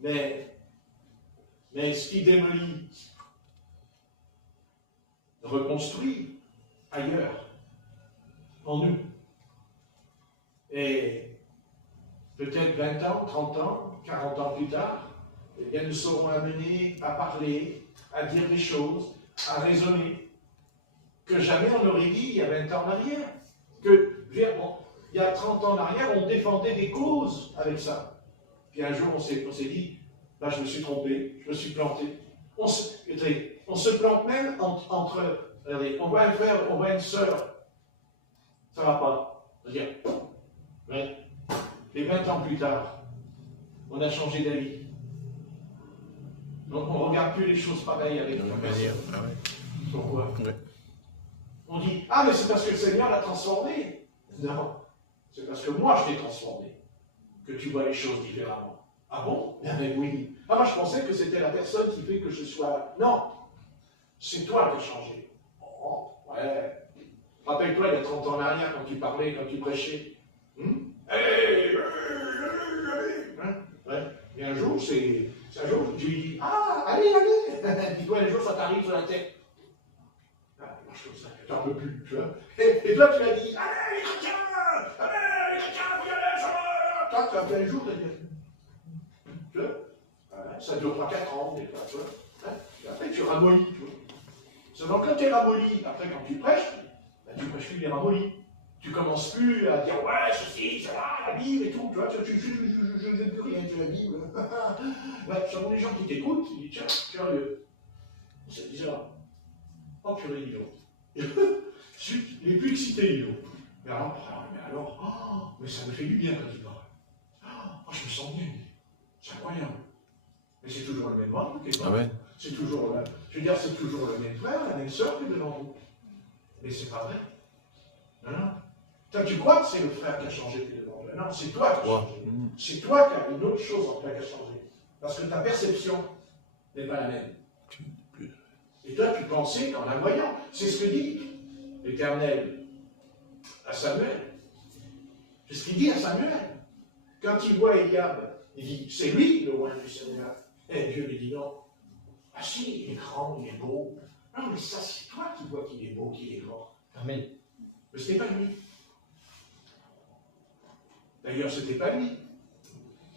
Mais ce qui démolit reconstruit ailleurs, en nous. Et peut-être 20 ans, 30 ans, 40 ans plus tard, eh bien, nous serons amenés à parler, à dire des choses, à raisonner, que jamais on n'aurait dit il y a 20 ans en arrière. Que, il y a 30 ans en arrière, on défendait des causes avec ça. Puis un jour, on s'est dit, là, je me suis trompé, je me suis planté. On se plante même entre on voit un frère, on voit une sœur, ça ne va pas. C'est-à-dire, ouais. Et 20 ans plus tard, on a changé d'avis. Donc on ne regarde plus les choses pareilles avec la personne. Ah ouais. Pourquoi? Ouais. On dit, ah mais c'est parce que le Seigneur l'a transformé. Non, c'est parce que moi je t'ai transformé, que tu vois les choses différemment. Ah bon? Eh bien oui. Ah moi je pensais que c'était la personne qui fait que je sois... Non, c'est toi qui as changé. Oh, ouais. Rappelle-toi il y a 30 ans en arrière quand tu parlais, quand tu prêchais. Ouais. Et un jour, tu lui dis, ah, allez. Dis-toi, un jour, ça t'arrive sur la tête. Ah, marche comme ça, tu n'en peux plus, tu vois. Et toi, tu l'as dit, allez, les chrétiens, vous y allez, ça va. Toi, tu as fait un jour, tu vois. Ça dure 3-4 ans, des fois, tu vois. Et après, tu ramollis, tu vois. Seulement, quand tu es ramolli, après, quand tu prêches plus les ramollis. Tu commences plus à dire ouais, ceci, cela, la Bible et tout, tu vois, je ne veux plus rien de la Bible. Ouais, selon les gens qui t'écoutent, ils disent tiens, curieux. C'est bizarre. Oh purée, dis donc. Il est plus excité, dis donc. Mais alors, mais ça me fait du bien quand il parle. Oh, je me sens bien. C'est incroyable. Mais c'est toujours le même homme qui est là. Amen. C'est toujours là. Je veux dire, c'est toujours le même frère, la même sœur que devant vous. Mais c'est pas vrai. Non. Toi, tu crois que c'est le frère qui a changé plus devant toi. Non, c'est toi qui as changé. C'est toi qui as une autre chose en toi qui a changé. Parce que ta perception n'est pas la même. Et toi, tu pensais qu'en la voyant, c'est ce que dit l'Éternel à Samuel. C'est ce qu'il dit à Samuel. Quand il voit Eliab, il dit, c'est lui le roi du Seigneur. Et Dieu lui dit non. Ah si, il est grand, il est beau. Non, mais ça, c'est toi qui vois qu'il est beau, qu'il est grand. Amen. Mais ce n'était pas lui. D'ailleurs, ce n'était pas lui.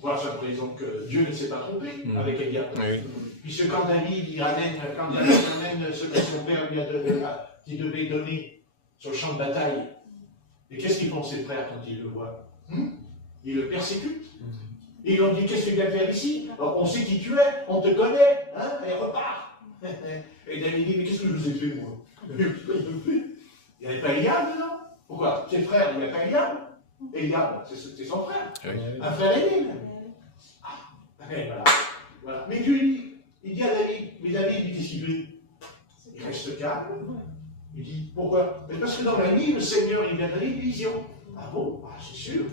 Voilà, ça présente que Dieu ne s'est pas trompé avec Eliab. Oui. Puisque quand David amène ce que son père lui a donné, qu'il devait donner sur le champ de bataille, et qu'est-ce qu'ils font ses frères quand ils le voient? Ils le persécutent. Ils lui ont dit, qu'est-ce que tu viens faire ici? On sait qui tu es, on te connaît, hein, et repars. Et David dit, mais qu'est-ce que je vous ai fait, moi? Il n'y avait pas Eliab, non? Pourquoi? Ses frères, il n'y avait pas Eliab? Eliab, c'est son frère. Oui. Un frère aîné. Et voilà. Mais Dieu, il dit à David, mais David, qu'est-ce qu'il fait? Il reste calme. Il dit, pourquoi? Mais parce que dans la nuit, le Seigneur, il vient donner une vision. Ah bon? Ah, c'est sûr.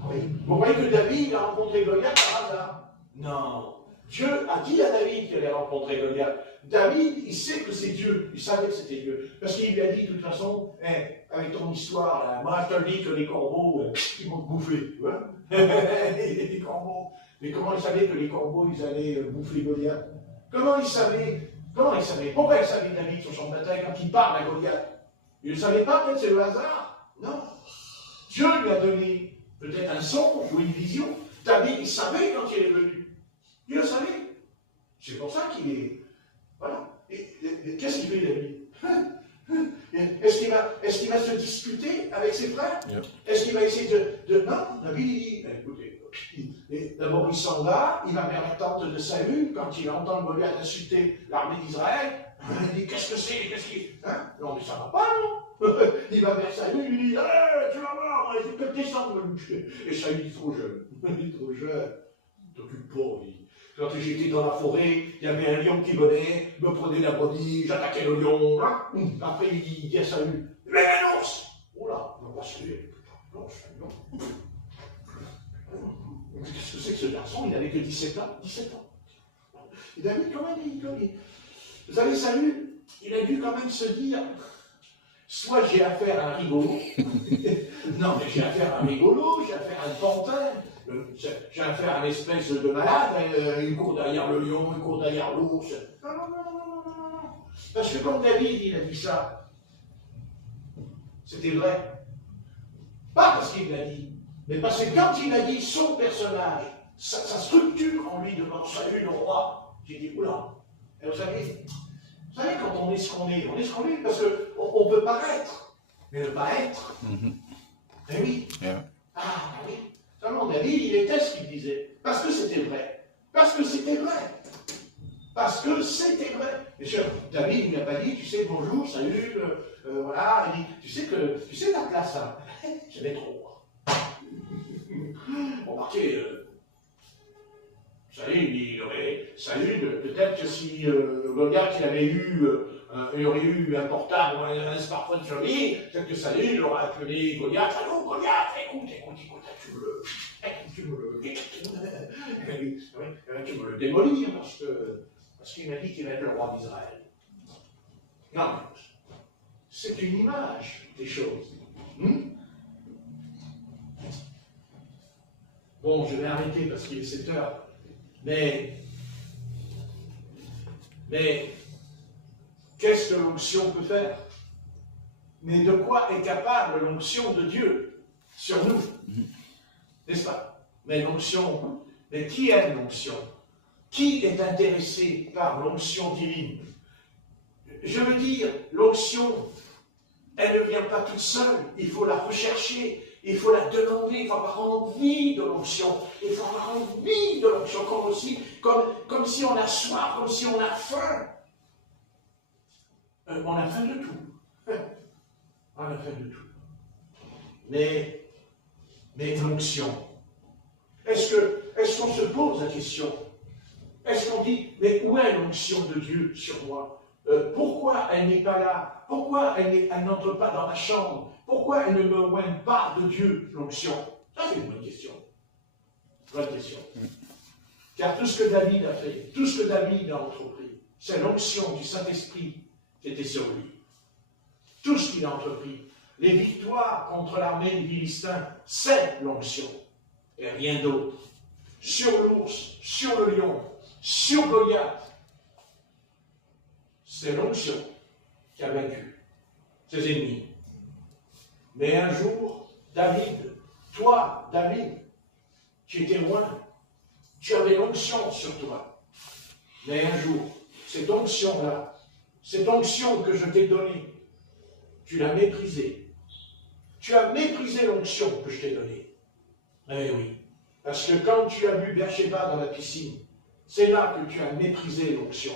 Ah oui. Vous voyez que David a rencontré Goliath par hasard? Non. Dieu a dit à David qu'il allait rencontrer Goliath. David, il sait que c'est Dieu. Il savait que c'était Dieu. Parce qu'il lui a dit, de toute façon, avec ton histoire, là, moi, je te dis que les corbeaux, ils vont te bouffer. Tu vois? Les corbeaux. Mais comment il savait que les corbeaux, ils allaient bouffer Goliath? Comment il savait? Pourquoi il savait David sur son bataille quand il parle à Goliath? Il ne savait pas, peut-être c'est le hasard. Non. Dieu lui a donné peut-être un songe ou une vision. David, il savait quand il est venu. Il le savait. C'est pour ça qu'il est... Voilà. Et qu'est-ce qu'il fait, David? Est-ce qu'il va se disputer avec ses frères? Yep. Est-ce qu'il va essayer de... Non, David, il dit, écoutez, d'abord il s'en va, il va vers la tente de Saül, quand il entend Goliath insulter l'armée d'Israël, il dit, qu'est-ce que c'est? Hein? Non, mais ça va pas, non? Il va vers Saül, il lui dit, tu vas voir, il faut que tu descendes me boucher. Et Saül, il est trop jeune. Il est trop jeune. T'occupe pas, lui. Quand j'étais dans la forêt, il y avait un lion qui venait, me prenait la brebis, j'attaquais le lion. Hein? Après, il dit à Saül, mais un ours! Oh là, on va se tuer. Non, c'est un lion. Qu'est-ce que c'est que ce garçon? Il n'avait que 17 ans. 17 ans. Et David, quand même, vous savez, Saül, il a dû quand même se dire, soit j'ai affaire à un rigolo, non, mais j'ai affaire à un rigolo, j'ai affaire à un pantin, j'ai affaire à une espèce de malade, il court derrière le lion, il court derrière l'ours. Non. Parce que quand David, il a dit ça, c'était vrai. Pas parce qu'il l'a dit, mais parce que quand il a dit son personnage, sa structure en lui devant Saül le roi, j'ai dit, oula, et vous savez, quand on est ce qu'on est parce qu'on peut paraître, mais ne pas être. Eh oui. Yeah. Ah oui. Seulement David, il était ce qu'il disait, parce que c'était vrai. Parce que c'était vrai. Bien sûr, David, il n'a pas dit, tu sais, bonjour, salut, voilà, il dit, tu sais ta place, hein. J'avais trop. Remarquez, Saül, peut-être que si Goliath il aurait eu un portable ou un smartphone sur lui, peut-être que Saül aurait appelé Goliath, allô Goliath, écoute, tu me le démolis, parce qu'il m'a dit qu'il était le roi d'Israël. Non, c'est une image des choses. Bon, je vais arrêter parce qu'il est 7 heures. Mais qu'est-ce que l'onction peut faire? Mais de quoi est capable l'onction de Dieu sur nous? N'est-ce pas? Mais l'onction, mais qui aime l'onction? Qui est intéressé par l'onction divine? Je veux dire, l'onction, elle ne vient pas toute seule, il faut la rechercher. Il faut la demander, il faut avoir envie de l'onction. Il faut avoir envie de l'onction, comme si on a soif, comme si on a faim. On a faim de tout. On a faim de tout. Mais l'onction, est-ce qu'on se pose la question? Est-ce qu'on dit, mais où est l'onction de Dieu sur moi? Pourquoi elle n'est pas là? Pourquoi elle n'entre pas dans ma chambre? Pourquoi elle ne me oigne pas de Dieu, l'onction? Ça, c'est une bonne question. Bonne question. Car tout ce que David a fait, tout ce que David a entrepris, c'est l'onction du Saint-Esprit qui était sur lui. Tout ce qu'il a entrepris, les victoires contre l'armée des Philistins, c'est l'onction. Et rien d'autre. Sur l'ours, sur le lion, sur Goliath, c'est l'onction. qui a vaincu ses ennemis. Mais un jour, David, toi, David, tu étais loin, tu avais l'onction sur toi. Mais un jour, cette onction-là, cette onction que je t'ai donnée, tu l'as méprisée. Tu as méprisé l'onction que je t'ai donnée. Eh oui, parce que quand tu as bu Beersheba dans la piscine, c'est là que tu as méprisé l'onction.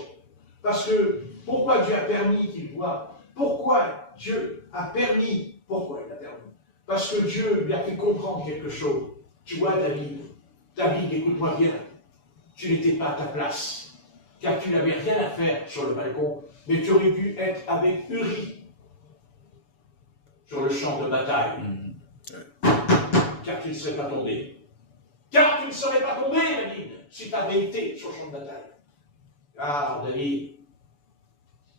Parce que, pourquoi Dieu a permis qu'il boive? Pourquoi Dieu a permis? Pourquoi il a permis? Parce que Dieu lui a fait comprendre quelque chose. Tu vois, David, écoute-moi bien, tu n'étais pas à ta place, car tu n'avais rien à faire sur le balcon, mais tu aurais dû être avec Uri sur le champ de bataille, car tu ne serais pas tombé. Car tu ne serais pas tombé, David, si tu avais été sur le champ de bataille. Ah,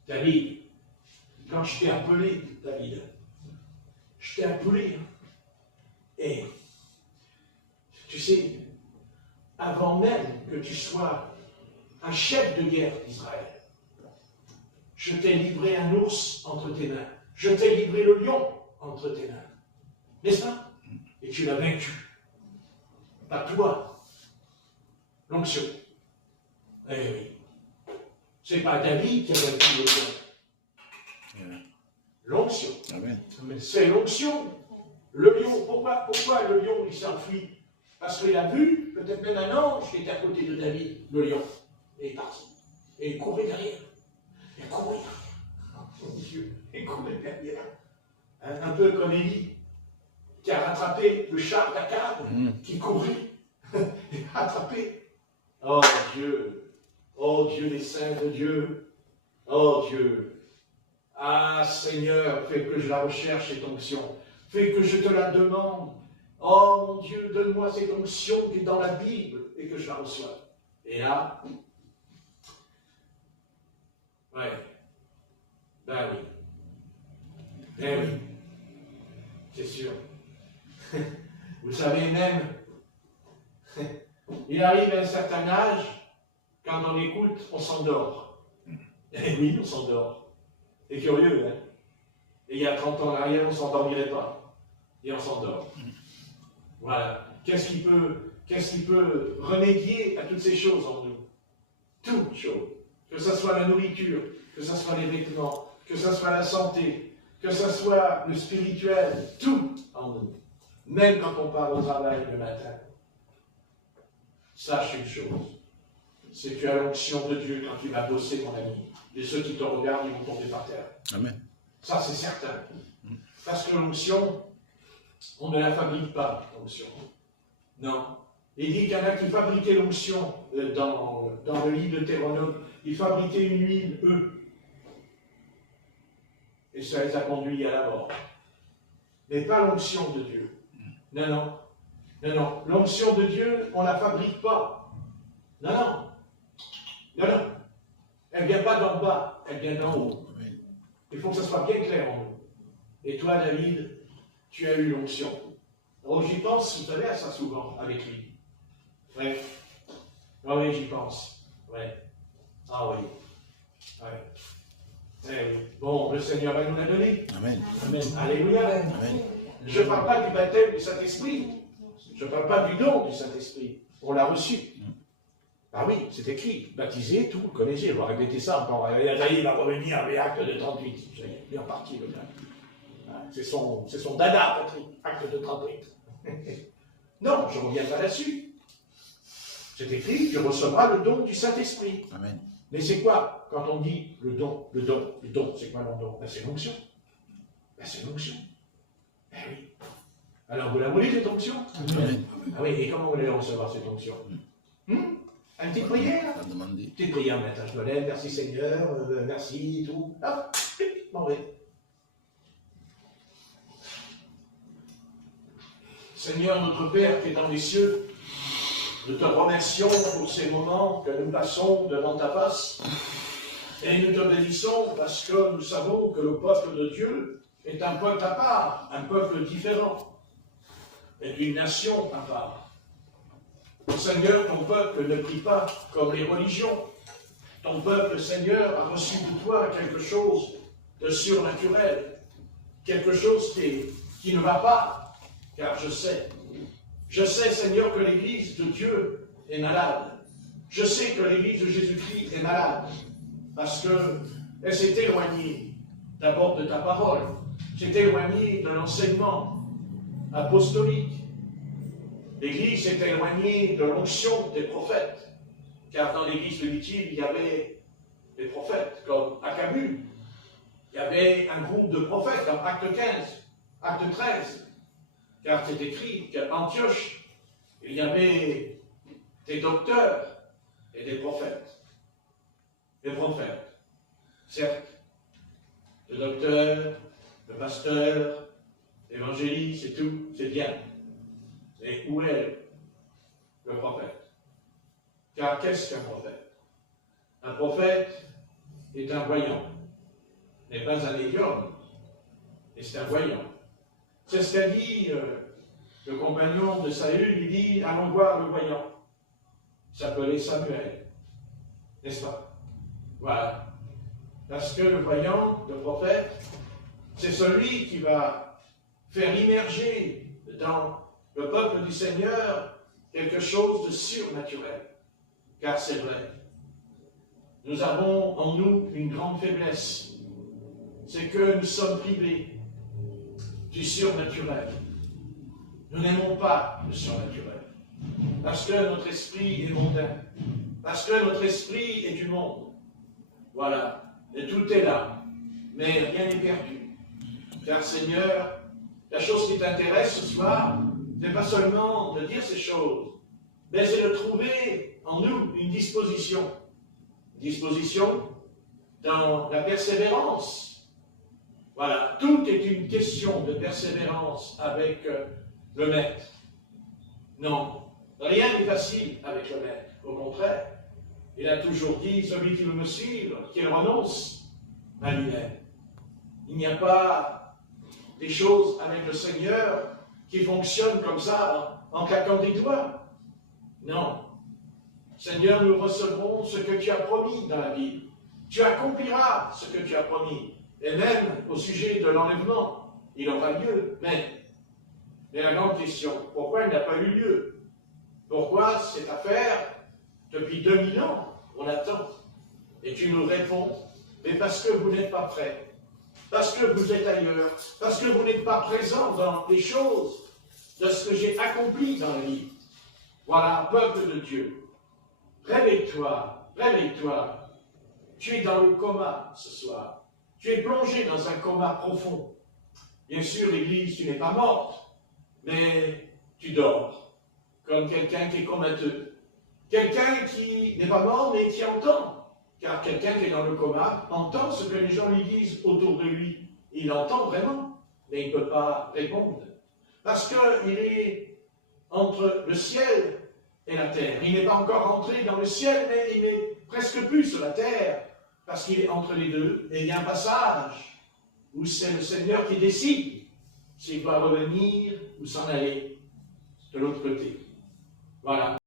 David, quand je t'ai appelé, David, je t'ai appelé, et tu sais, avant même que tu sois un chef de guerre d'Israël, je t'ai livré un ours entre tes mains, je t'ai livré le lion entre tes mains, n'est-ce pas? Et tu l'as vaincu. Pas toi, l'onction. Eh oui. C'est pas David qui a vaincu le lion. L'onction. C'est l'onction. Le lion, pourquoi le lion il s'enfuit? Parce qu'il a vu, peut-être même un ange qui était à côté de David, le lion. Et il est parti. Et il courait derrière. Il courait derrière. Oh mon Dieu, il courait derrière. Un peu comme Élie, qui a rattrapé le char d'Akab, qui courait, et a rattrapé. Oh Dieu des saints de Dieu, oh Dieu, ah Seigneur, fais que je la recherche cette onction, fais que je te la demande, oh mon Dieu, donne-moi cette onction qui est dans la Bible, et que je la reçoive. Et là, ouais, ben oui, ben oui, c'est sûr. Vous savez même, il arrive à un certain âge, quand on écoute, on s'endort. Et oui, on s'endort. C'est curieux, hein? Et il y a 30 ans en arrière, on ne s'endormirait pas. Et on s'endort. Voilà. Qu'est-ce qui peut remédier à toutes ces choses en nous? Toutes choses. Que ce soit la nourriture, que ce soit les vêtements, que ce soit la santé, que ce soit le spirituel, tout en nous. Même quand on part au travail le matin. Sache une chose, c'est que tu as l'onction de Dieu quand tu vas bosser, mon ami. Et ceux qui te regardent, ils vont tomber par terre. Amen. Ça, c'est certain. Parce que l'onction, on ne la fabrique pas, l'onction. Non. Il dit qu'il y en a qui fabriquaient l'onction dans le livre de Deutéronome. Ils fabriquaient une huile, eux. Et ça les a conduits à la mort. Mais pas l'onction de Dieu. Non, non. Non, non. L'onction de Dieu, on ne la fabrique pas. Non, non. Non, non. Elle ne vient pas d'en bas, elle vient d'en haut. Il faut que ce soit bien clair en nous. Et toi, David, tu as eu l'onction. Alors j'y pense, vous savez, à ça souvent, avec lui. Oui. Ah oui, j'y pense. Oui. Ah oui. Oui. Eh oui. Bon, le Seigneur va nous la donner. Amen. Amen. Alléluia. Amen. Je ne parle pas du baptême du Saint-Esprit. Je ne parle pas du don du Saint-Esprit. On l'a reçu. Ah oui, c'est écrit. Baptisé, tout, vous connaissez. On va répéter ça encore. Il va revenir avec acte de 38. Il est reparti, le gars. C'est son dada, Patrick. Acte de 38. Non, je ne reviens pas là-dessus. C'est écrit, tu recevras le don du Saint-Esprit. Amen. Mais c'est quoi, quand on dit le don, c'est quoi le don? Ben, c'est l'onction. Ben, c'est l'onction. Ben oui. Alors, vous la voulez, cette onction? Amen. Ah oui, et comment vous allez recevoir cette onction? Une petite prière? Une petite prière, maintenant, je me lève, merci Seigneur, merci, tout. Ah, bon, oui. Seigneur, notre Père qui est dans les cieux, nous te remercions pour ces moments que nous passons devant ta face. Et nous te bénissons parce que nous savons que le peuple de Dieu est un peuple à part, un peuple différent, est une nation à part. Seigneur, ton peuple ne prie pas comme les religions. Ton peuple, Seigneur, a reçu de toi quelque chose de surnaturel, quelque chose qui ne va pas, car je sais, Seigneur, que l'Église de Dieu est malade. Je sais que l'Église de Jésus-Christ est malade, parce qu'elle s'est éloignée d'abord de ta parole, s'est éloignée de l'enseignement apostolique. L'Église s'est éloignée de l'onction des prophètes, car dans l'Église primitive, il y avait des prophètes, comme Achabu. Il y avait un groupe de prophètes, dans Acte 15, Acte 13, car c'est écrit qu'à Antioche, il y avait des docteurs et des prophètes. Des prophètes, certes, le docteur, le pasteur, l'évangéliste, c'est tout, c'est bien. Mais où est le prophète? Car qu'est-ce qu'un prophète? Un prophète est un voyant, n'est pas un médium, mais c'est un voyant. C'est ce qu'a dit le compagnon de Saül, il dit, allons voir le voyant. Il s'appelait Samuel, n'est-ce pas? Voilà. Parce que le voyant, le prophète, c'est celui qui va faire immerger dans le peuple du Seigneur quelque chose de surnaturel. Car c'est vrai, nous avons en nous une grande faiblesse. C'est que nous sommes privés du surnaturel. Nous n'aimons pas le surnaturel. Parce que notre esprit est mondain. Parce que notre esprit est du monde. Voilà. Et tout est là. Mais rien n'est perdu. Car Seigneur, la chose qui t'intéresse ce soir, n'est pas seulement de dire ces choses, mais c'est de trouver en nous une disposition. Une disposition dans la persévérance. Voilà. Tout est une question de persévérance avec le Maître. Non. Rien n'est facile avec le Maître. Au contraire, il a toujours dit, celui qui veut me suivre, qu'il renonce à lui-même. Il n'y a pas des choses avec le Seigneur qui fonctionnent comme ça, en claquant des doigts. Non. Seigneur, nous recevrons ce que tu as promis dans la Bible. Tu accompliras ce que tu as promis. Et même au sujet de l'enlèvement, il aura lieu. Mais la grande question, pourquoi il n'a pas eu lieu? Pourquoi cette affaire, depuis 2000 ans, on attend? Et tu nous réponds, mais parce que vous n'êtes pas prêts, parce que vous êtes ailleurs, parce que vous n'êtes pas présents dans les choses de ce que j'ai accompli dans la vie. Voilà, peuple de Dieu, réveille-toi, réveille-toi. Tu es dans le coma ce soir. Tu es plongé dans un coma profond. Bien sûr, l'Église, tu n'es pas morte, mais tu dors, comme quelqu'un qui est comateux. Quelqu'un qui n'est pas mort, mais qui entend. Car quelqu'un qui est dans le coma entend ce que les gens lui disent autour de lui. Il entend vraiment, mais il ne peut pas répondre. Parce qu'il est entre le ciel et la terre. Il n'est pas encore entré dans le ciel, mais il n'est presque plus sur la terre, parce qu'il est entre les deux. Et il y a un passage où c'est le Seigneur qui décide s'il doit revenir ou s'en aller de l'autre côté. Voilà.